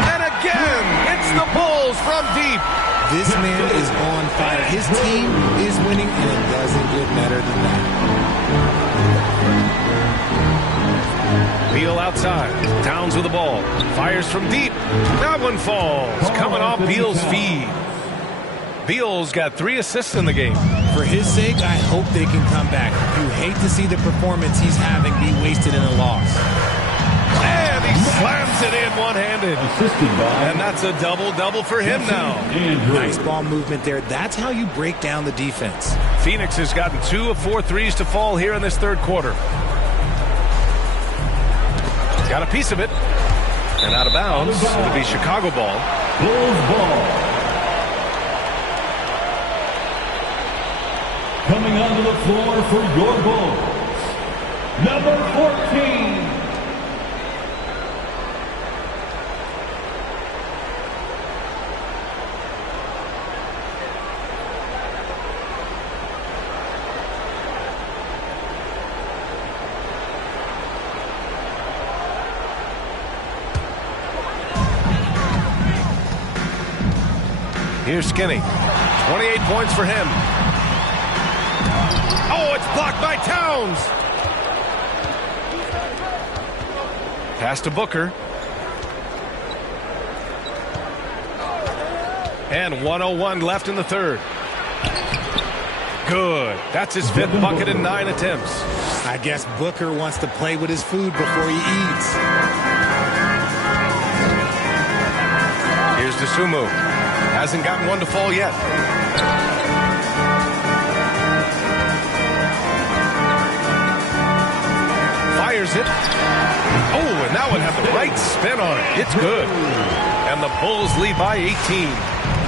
and again, it's the Bulls from deep. This man is on fire. His team is winning, and it doesn't get better than that. Beal outside. Towns with the ball. Fires from deep. That one falls. Coming off Beal's feed. Beal's got 3 assists in the game. For his sake, I hope they can come back. You hate to see the performance he's having be wasted in a loss. And he slams it in one-handed. And that's a double-double for him now. Nice ball movement there. That's how you break down the defense. Phoenix has gotten 2 of 4 threes to fall here in this third quarter. Got a piece of it. And out of bounds. It'll be Chicago ball. Bulls ball. Coming onto the floor for your Bulls, number 14. Here's Skinny. 28 points for him. Oh, it's blocked by Towns. Pass to Booker. And 1:01 left in the third. Good. That's his 5th bucket in 9 attempts. I guess Booker wants to play with his food before he eats. Here's Dosunmu. Hasn't gotten one to fall yet. Fires it. Oh, and that one had the right spin on it. It's good. And the Bulls lead by 18.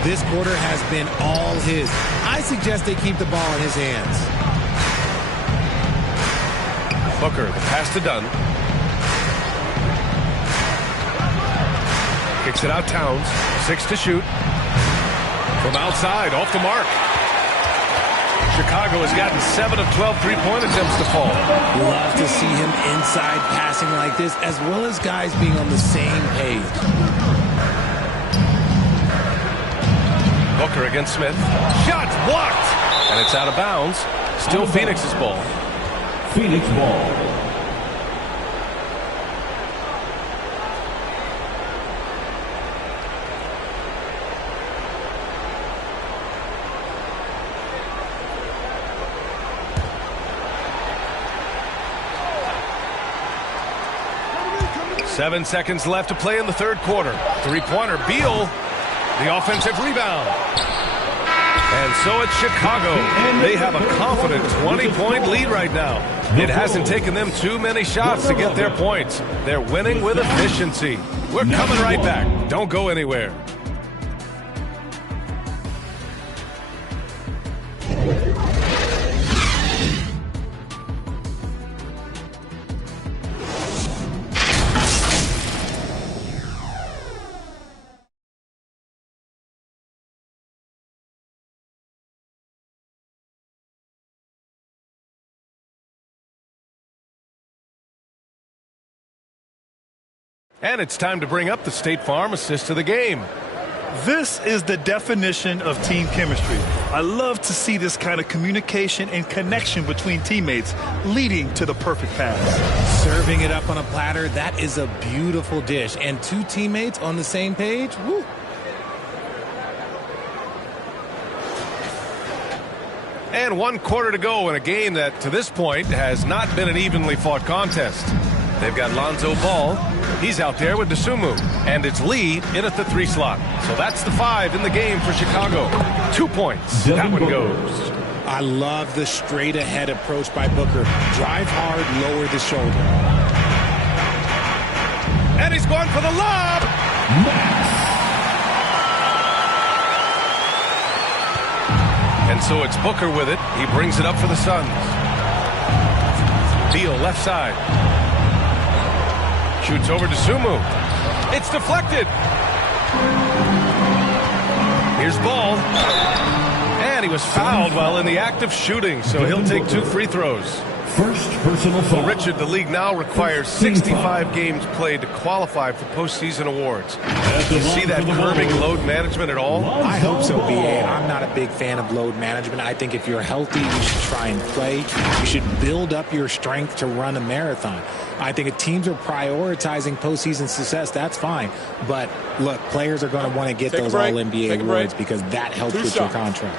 This quarter has been all his. I suggest they keep the ball in his hands. Booker, the pass to Dunn. Kicks it out Towns. 6 to shoot. From outside, off the mark. Chicago has gotten 7 of 12 three-point attempts to fall. Love to see him inside passing like this, as well as guys being on the same page. Booker against Smith. Shots blocked. And it's out of bounds. Still Phoenix's ball. Phoenix ball. 7 seconds left to play in the third quarter. Three-pointer, Beal, the offensive rebound. And so it's Chicago. They have a confident 20-point lead right now. It hasn't taken them too many shots to get their points. They're winning with efficiency. We're coming right back. Don't go anywhere. And it's time to bring up the State Farm assist of the game. This is the definition of team chemistry. I love to see this kind of communication and connection between teammates leading to the perfect pass. Serving it up on a platter, that is a beautiful dish. And two teammates on the same page, woo. And 1 quarter to go in a game that, to this point, has not been an evenly fought contest. They've got Lonzo Ball. He's out there with Dosunmu. And it's Lee in at the 3 slot. So that's the 5 in the game for Chicago. 2 points. That one goes. I love the straight-ahead approach by Booker. Drive hard, lower the shoulder. And he's going for the lob. And so it's Booker with it. He brings it up for the Suns. Beal left side. Shoots over to Sumu. It's deflected. Here's Ball. And he was fouled while in the act of shooting, so he'll take 2 free throws. First personal foul. Well, Richard, the league now requires 65 games played to qualify for postseason awards. Do you see that curbing load management at all? I hope so, B.A. I'm not a big fan of load management. I think if you're healthy, you should try and play. You should build up your strength to run a marathon. I think if teams are prioritizing postseason success, that's fine. But, look, players are going to want to get those All-NBA awards because that helps with your contract.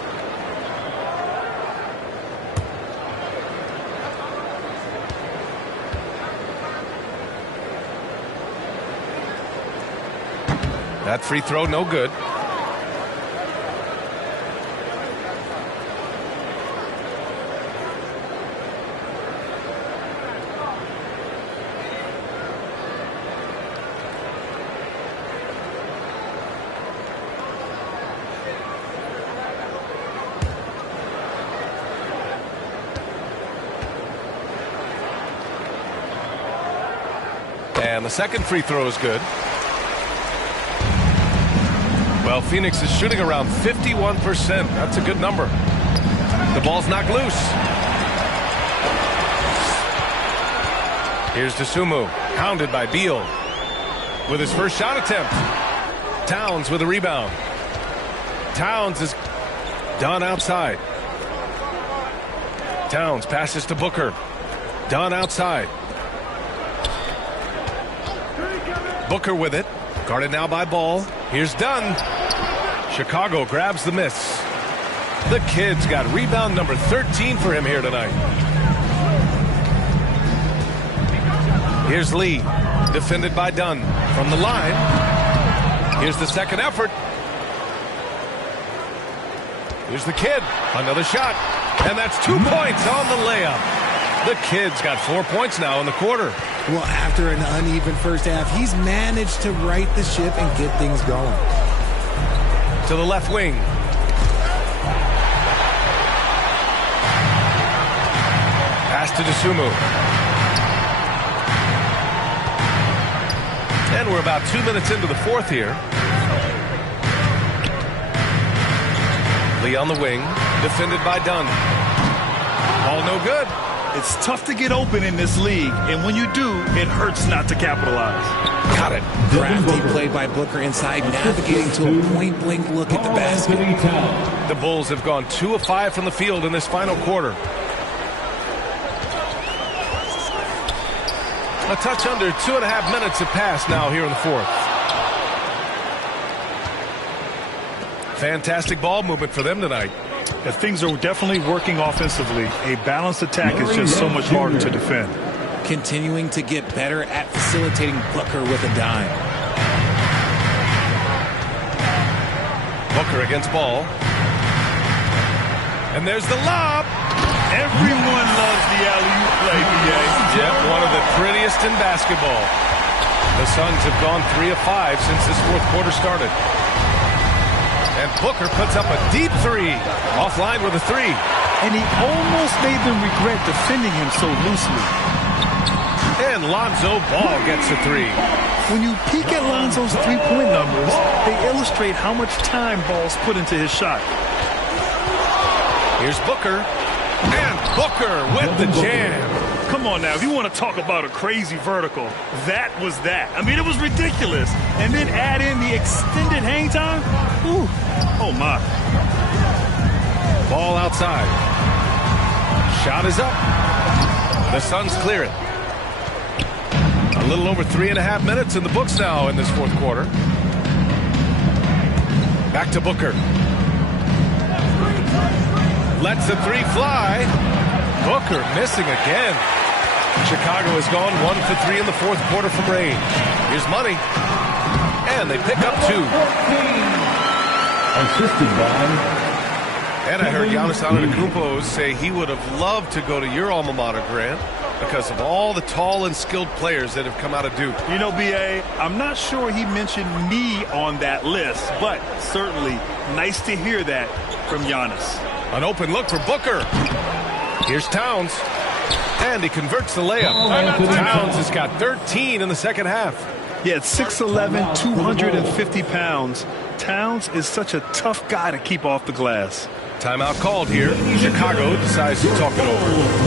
That free throw, no good. And the second free throw is good. Well, Phoenix is shooting around 51%. That's a good number. The ball's knocked loose. Here's Dosunmu, hounded by Beal. With his first shot attempt. Towns with a rebound. Towns is done outside. Towns passes to Booker. Done outside. Booker with it. Guarded now by Ball. Here's Dunn. Chicago grabs the miss. The kid's got rebound number 13 for him here tonight. Here's Lee. Defended by Dunn. From the line. Here's the second effort. Here's the kid. Another shot. And that's 2 points on the layup. The kid's got 4 points now in the quarter. Well, after an uneven first half, he's managed to right the ship and get things going. To the left wing. Pass to Dosunmu. And we're about 2 minutes into the fourth here. Lee on the wing. Defended by Dunn. Ball no good. It's tough to get open in this league, and when you do, it hurts not to capitalize. Got it. Crafty play by Booker inside, navigating to a point-blank look at the basket. The Bulls have gone 2 of 5 from the field in this final quarter. A touch under 2.5 minutes have passed now here in the fourth. Fantastic ball movement for them tonight. Things are definitely working offensively. A balanced attack is just so much harder to defend. continuing to get better at facilitating Booker with a dime. Booker against ball. And there's the lob. Everyone loves the alley-oop play, BA. Yep, one of the prettiest in basketball. The Suns have gone 3 of 5 since this fourth quarter started. And Booker puts up a deep three. Offline with a three. And he almost made them regret defending him so loosely. And Lonzo Ball gets a three. When you peek at Lonzo's three-point numbers, they illustrate how much time Ball's put into his shot. Here's Booker. And Booker with the jam. Come on now, if you want to talk about a crazy vertical, that was that. I mean, it was ridiculous. And then add in the extended hang time. Ooh, oh my. Ball outside. Shot is up. The Suns clear it. A little over 3.5 minutes in the books now in this fourth quarter. Back to Booker. Lets the three fly. Booker missing again. Chicago has gone 1 for 3 in the fourth quarter from range. Here's Money. And they pick up 2. Assisted by... And I heard Giannis Antetokounmpo say he would have loved to go to your alma mater, Grant, because of all the tall and skilled players that have come out of Duke. You know, B.A., I'm not sure he mentioned me on that list, but certainly nice to hear that from Giannis. An open look for Booker. Here's Towns. And he converts the layup. Towns has got 13 in the second half. Yeah, at 6'11", 250 pounds. Towns is such a tough guy to keep off the glass. Timeout called here. Chicago decides to talk it over.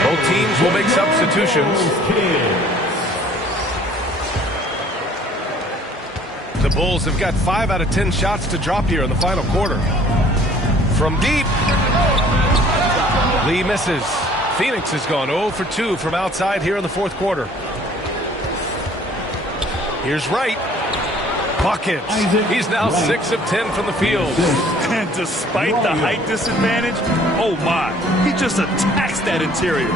Both teams will make substitutions. The Bulls have got 5 out of 10 shots to drop here in the final quarter. From deep. Lee misses. Phoenix has gone 0 for 2 from outside here in the fourth quarter. Here's Wright. Buckets. He's now 6 of 10 from the field. And despite the height disadvantage, oh my, he just attacks that interior.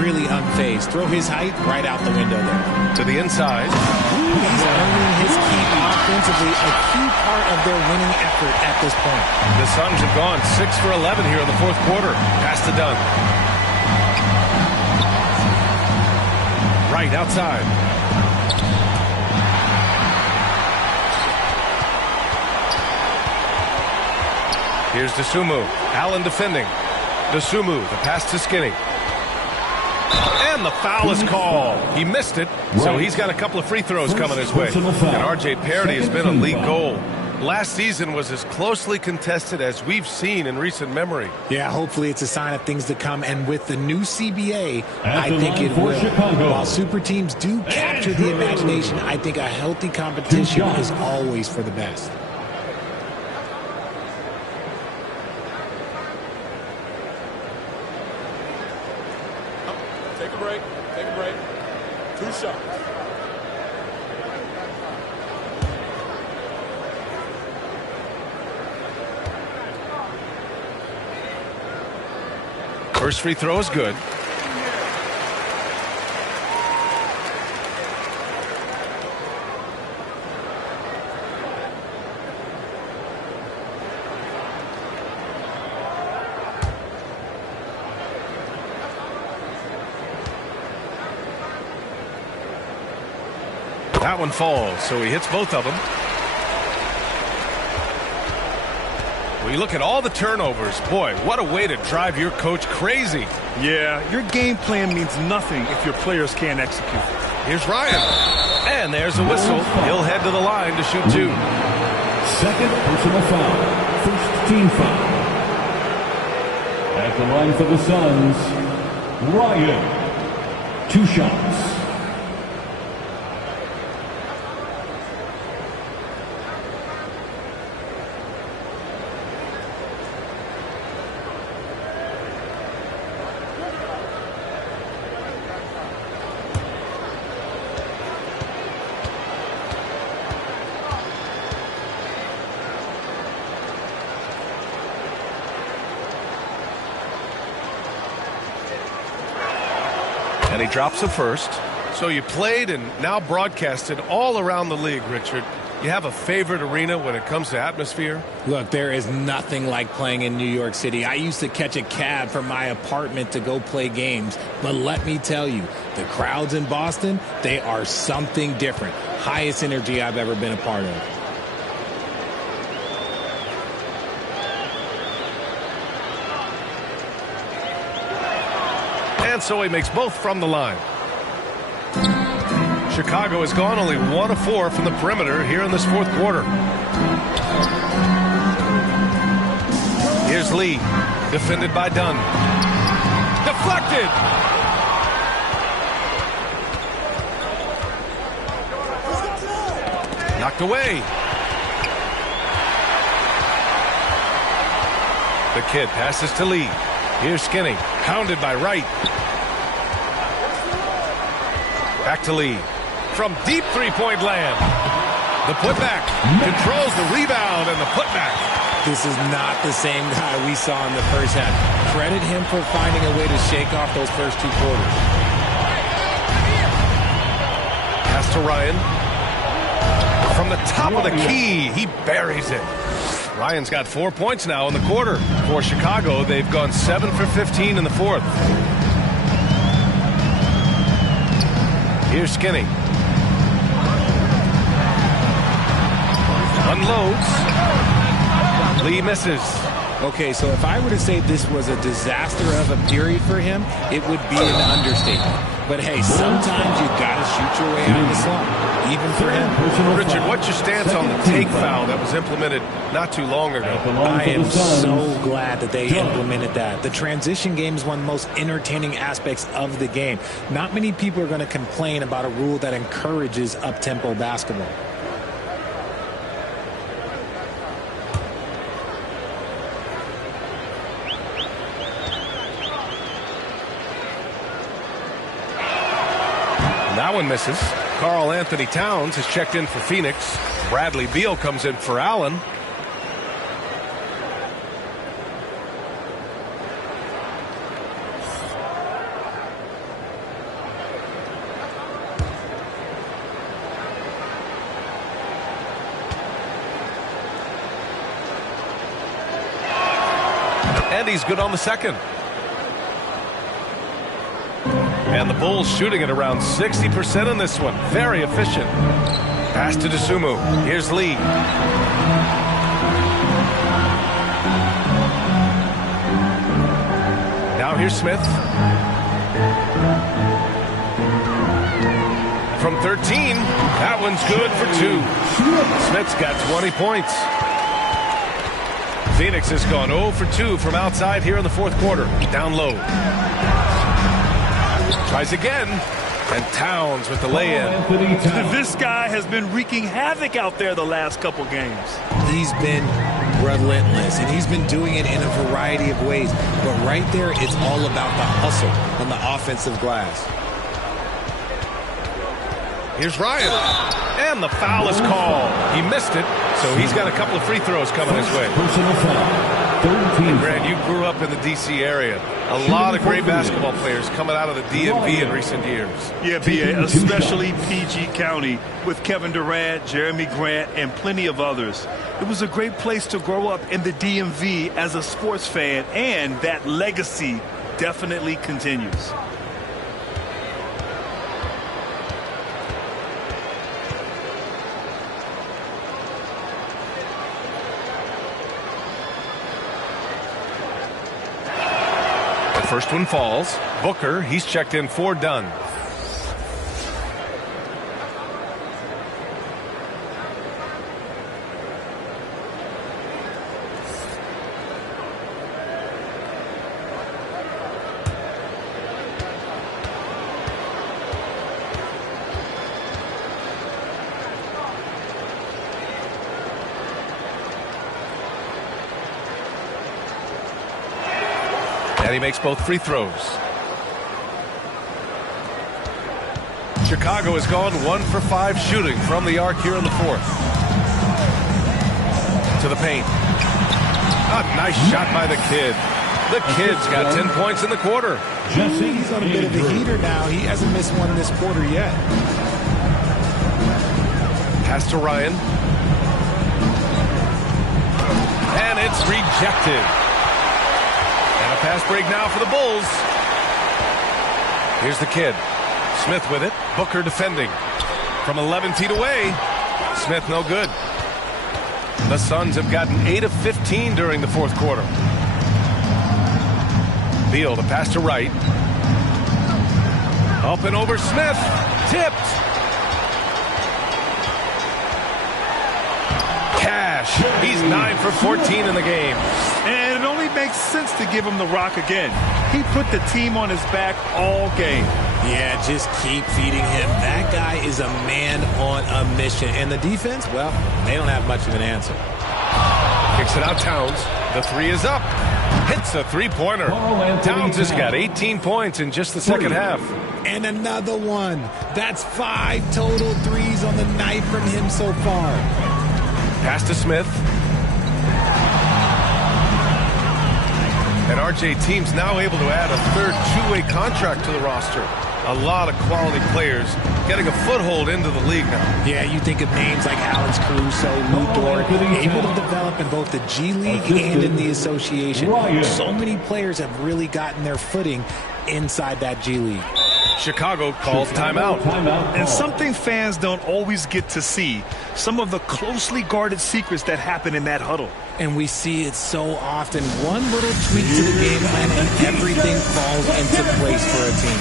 Really unfazed. Throw his height right out the window there. To the inside. He's earning his keep offensively, a key part of their winning effort at this point. The Suns have gone 6 for 11 here in the fourth quarter. Pass to Dunn. Right outside. Here's Dosunmu. Allen defending. Dosunmu, the pass to Skinny. And the foul is called. He missed it, so he's got a couple of free throws coming his way. And R.J. Parody has been a league goal. Last season was as closely contested as we've seen in recent memory. Yeah, hopefully it's a sign of things to come. And with the new CBA, I think it will. While super teams do capture the imagination, I think a healthy competition is always for the best. Take a break. Take a break. 2 shots. First free throw is good. That one falls, so he hits both of them. When you look at all the turnovers, boy, what a way to drive your coach crazy. Yeah, your game plan means nothing if your players can't execute. Here's Ryan. And there's a whistle. He'll head to the line to shoot 2. Second personal foul. First team foul. At the line for the Suns, Ryan. 2 shots. And he drops a first. So you played and now broadcasted all around the league, Richard. You have a favorite arena when it comes to atmosphere? Look, there is nothing like playing in New York City. I used to catch a cab from my apartment to go play games. But let me tell you, the crowds in Boston, they are something different. Highest energy I've ever been a part of. And so he makes both from the line. Chicago has gone only 1 of 4 from the perimeter here in this fourth quarter. Here's Lee, defended by Dunn. Deflected! Knocked away. The kid passes to Lee. Here's Skinny, pounded by Wright. Back to Lee. From deep three-point land. The putback. Controls the rebound and the putback. This is not the same guy we saw in the first half. Credit him for finding a way to shake off those first 2 quarters. Pass to Ryan. From the top of the key, he buries it. Ryan's got 4 points now in the quarter. For Chicago, they've gone 7 for 15 in the fourth. Here's Skinny. Unloads. Lee misses. Okay, so if I were to say this was a disaster of a period for him, it would be an understatement. But hey, sometimes you got to shoot your way out of the slump, even for him. Richard, what's your stance on the take foul that was implemented not too long ago? I am so glad that they implemented that. The transition game is one of the most entertaining aspects of the game. Not many people are going to complain about a rule that encourages up-tempo basketball. That one misses. Karl Anthony Towns has checked in for Phoenix. Bradley Beal comes in for Allen. And he's good on the second. And the Bulls shooting at around 60% in this one. Very efficient. Pass to Dosunmu. Here's Lee. Now here's Smith. From 13. That one's good for 2. Smith's got 20 points. Phoenix has gone 0 for 2 from outside here in the fourth quarter. Down low. Tries again, and Towns with the lay-in. This guy has been wreaking havoc out there the last couple games. He's been relentless, and he's been doing it in a variety of ways. But right there, it's all about the hustle on the offensive glass. Here's Ryan, and the foul is called. He missed it, so he's got a couple of free throws coming his way. Personal foul. Third team. Brad, you grew up in the D.C. area. A lot of great basketball players coming out of the DMV in recent years. Yeah, B.A., especially PG County with Kevin Durant, Jeremy Grant, and plenty of others. It was a great place to grow up in the DMV as a sports fan, and that legacy definitely continues. First one falls. Booker, he's checked in for Dunn. And he makes both free throws. Chicago has gone 1 for 5 shooting from the arc here in the fourth. To the paint. A nice shot by the kid. The kid's got 10 points in the quarter. He's on a bit of a heater now. He hasn't missed one this quarter yet. Pass to Ryan. And it's rejected. And a fast break now for the Bulls. Here's the kid. Smith with it. Booker defending. From 11 feet away. Smith no good. The Suns have gotten 8 of 15 during the fourth quarter. Beal, the pass to Wright. Up and over Smith. Tipped. Cash. He's 9 for 14 in the game. And it only makes sense to give him the rock again. He put the team on his back all game. Yeah, just keep feeding him. That guy is a man on a mission. And the defense, well, they don't have much of an answer. Kicks it out, Towns. The three is up. Hits a three-pointer. Towns has got 18 points in just the second half. And another one. That's 5 total threes on the night from him so far. Pass to Smith. And R.J. team's now able to add a third two-way contract to the roster. A lot of quality players getting a foothold into the league now. Yeah, you think of names like Alex Caruso, Lou Dort, able to develop in both the G League and in the association. So many players have really gotten their footing inside that G League. Chicago calls timeout. And something fans don't always get to see, some of the closely guarded secrets that happen in that huddle. And we see it so often. One little tweak to the game plan and everything falls into place for a team.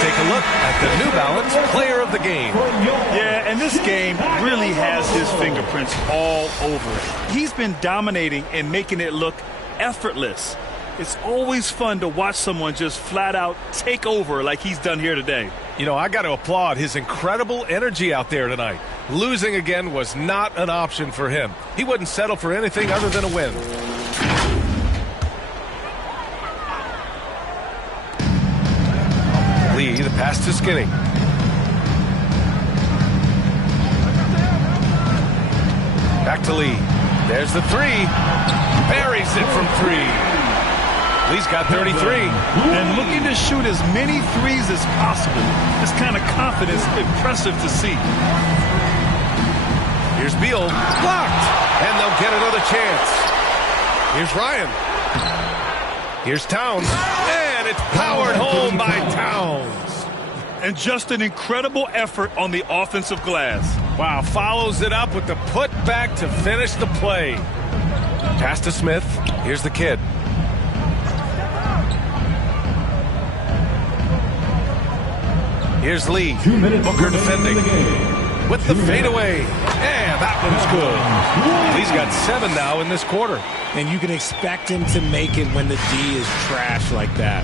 Take a look at the New Balance Player of the Game. Yeah, and this game really has his fingerprints all over it. He's been dominating and making it look effortless. It's always fun to watch someone just flat out take over like he's done here today. You know, I got to applaud his incredible energy out there tonight. Losing again was not an option for him. He wouldn't settle for anything other than a win. Lee, the pass to Skinny. Back to Lee. There's the three. Buries it from three. Lee's got 33. And looking to shoot as many threes as possible. This kind of confidence, impressive to see. Here's Beal. Blocked. And they'll get another chance. Here's Ryan. Here's Towns. And it's powered home by Towns. And just an incredible effort on the offensive glass. Wow, follows it up with the putback to finish the play. Pass to Smith. Here's the kid. Here's Lee. Booker defending. With the fadeaway. And that one's good. Lee's got 7 now in this quarter. And you can expect him to make it when the D is trash like that.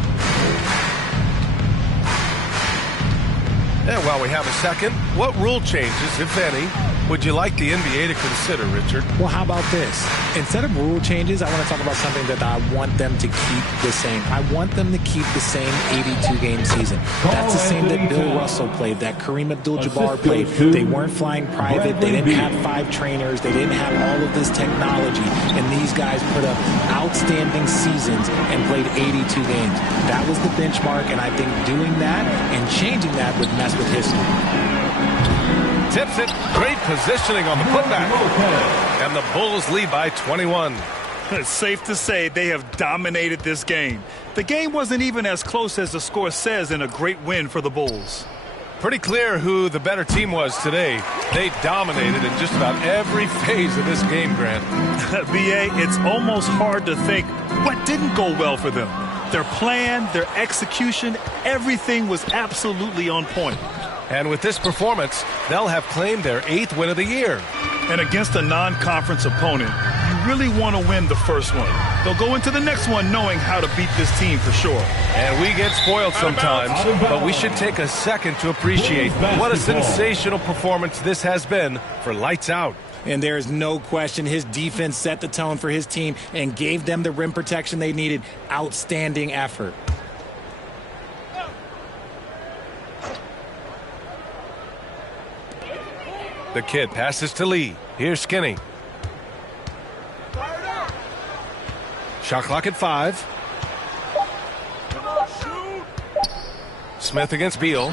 And while we have a second, what rule changes, if any, would you like the NBA to consider, Richard? Well, how about this? Instead of rule changes, I want to talk about something that I want them to keep the same. I want them to keep the same 82-game season. That's the same that Bill Russell played, that Kareem Abdul-Jabbar played. They weren't flying private. They didn't have 5 trainers. They didn't have all of this technology. And these guys put up outstanding seasons and played 82 games. That was the benchmark, and I think doing that and changing that would mess with history. Tips it. Great positioning on the putback. And the Bulls lead by 21. It's safe to say they have dominated this game. The game wasn't even as close as the score says in a great win for the Bulls. Pretty clear who the better team was today. They dominated in just about every phase of this game, Grant. B.A., it's almost hard to think what didn't go well for them. Their plan, their execution, everything was absolutely on point. And with this performance, they'll have claimed their 8th win of the year. And against a non-conference opponent, you really want to win the first one. They'll go into the next one knowing how to beat this team for sure. And we get spoiled sometimes, but we should take a second to appreciate what a sensational performance this has been for Lights Out. And there is no question his defense set the tone for his team and gave them the rim protection they needed. Outstanding effort. The kid passes to Lee. Here's Skinny. Shot clock at 5. Smith against Beal.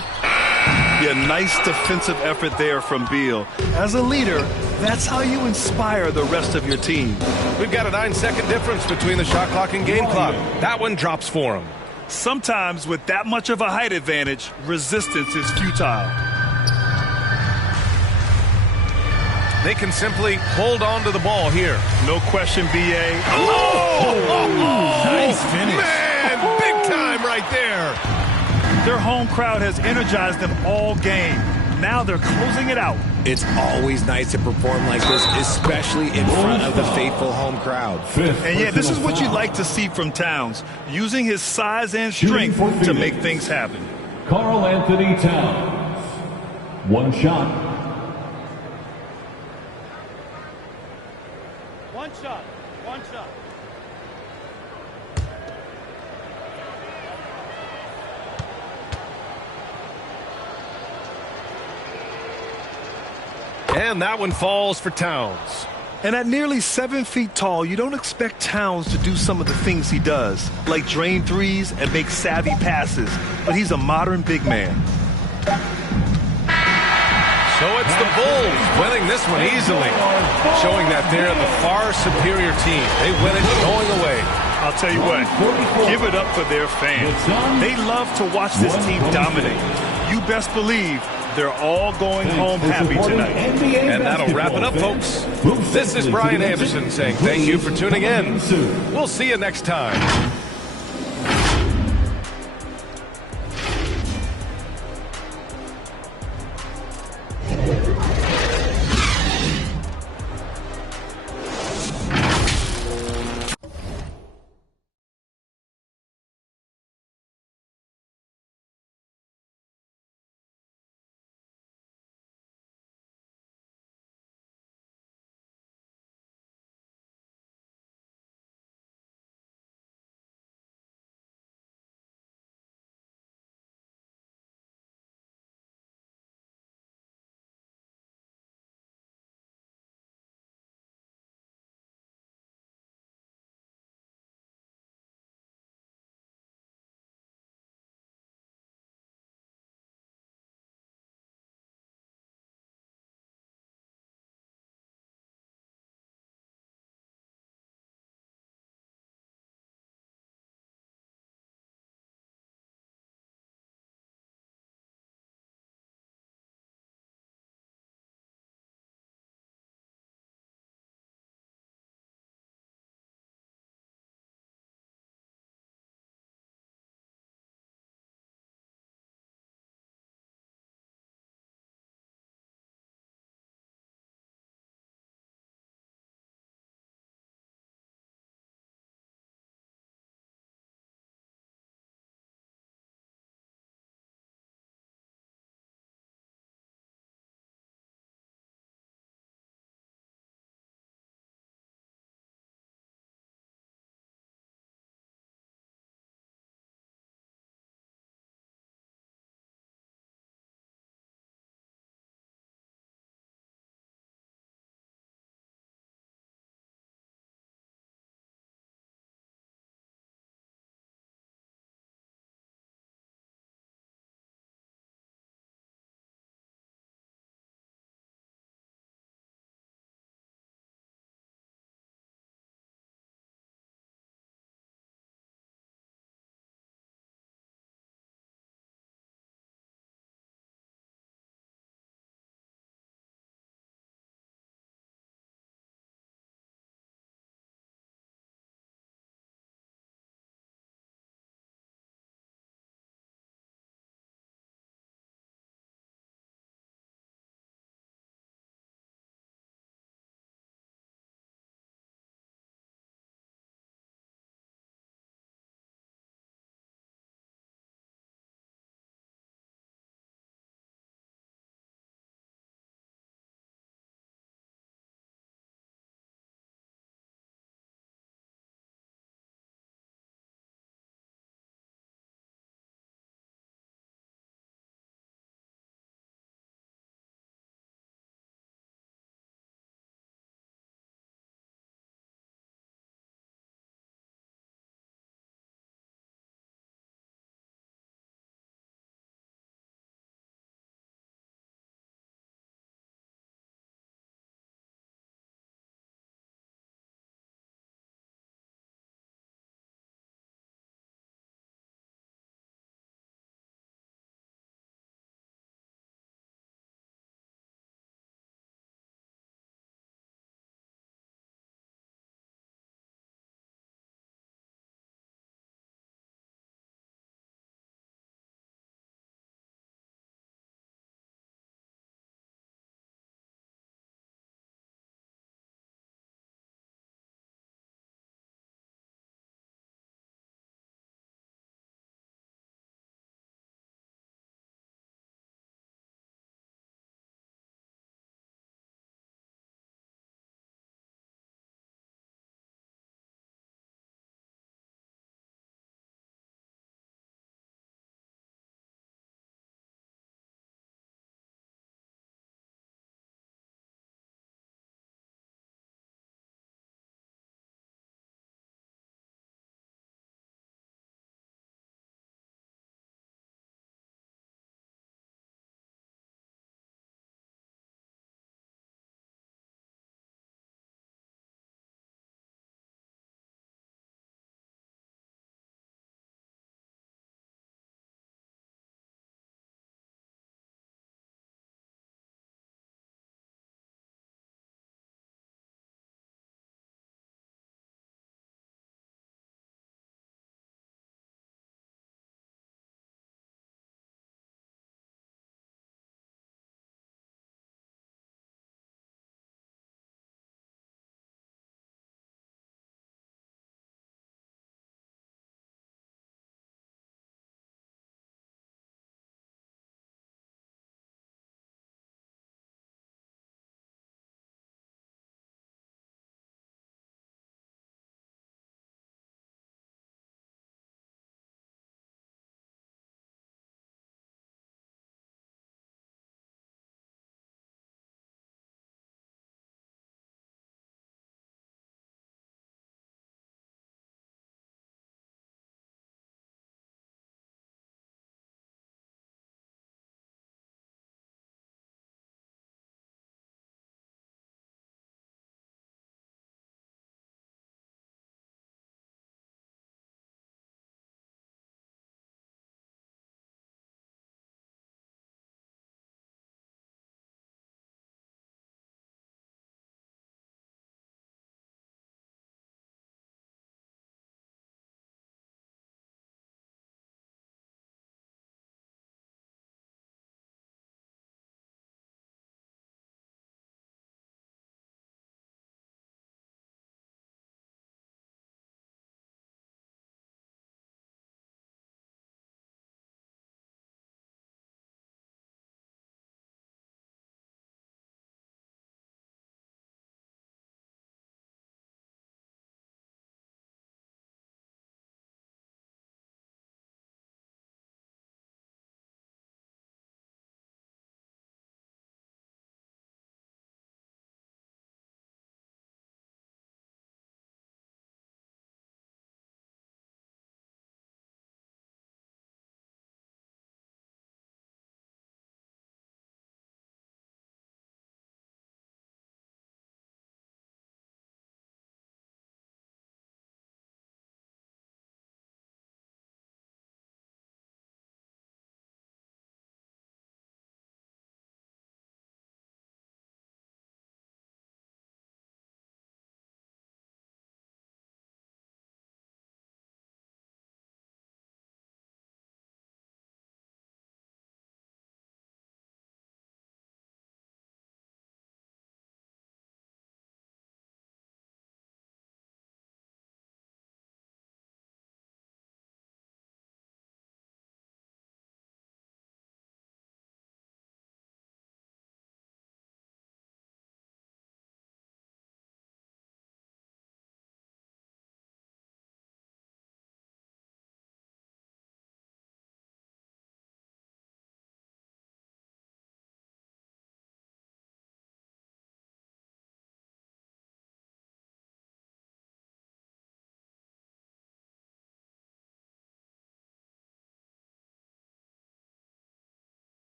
Yeah, nice defensive effort there from Beal. As a leader, that's how you inspire the rest of your team. We've got a 9-second difference between the shot clock and game clock. That one drops for him. Sometimes with that much of a height advantage, resistance is futile. They can simply hold on to the ball here. No question, B.A. Nice finish. Man, big time right there. Their home crowd has energized them all game. Now they're closing it out. It's always nice to perform like this, especially in front of the faithful home crowd. And yeah, this is what you like to see from Towns, using his size and strength to make things happen. Karl Anthony Towns. One shot. One shot. And that one falls for Towns. And at nearly 7 feet tall, you don't expect Towns to do some of the things he does, like drain threes and make savvy passes. But he's a modern big man. So it's the Bulls winning this one easily, showing that they're the far superior team. They win it going away. I'll tell you what, give it up for their fans. They love to watch this team dominate. You best believe they're all going home happy tonight. And that'll wrap it up, folks. This is Brian Anderson saying thank you for tuning in. We'll see you next time.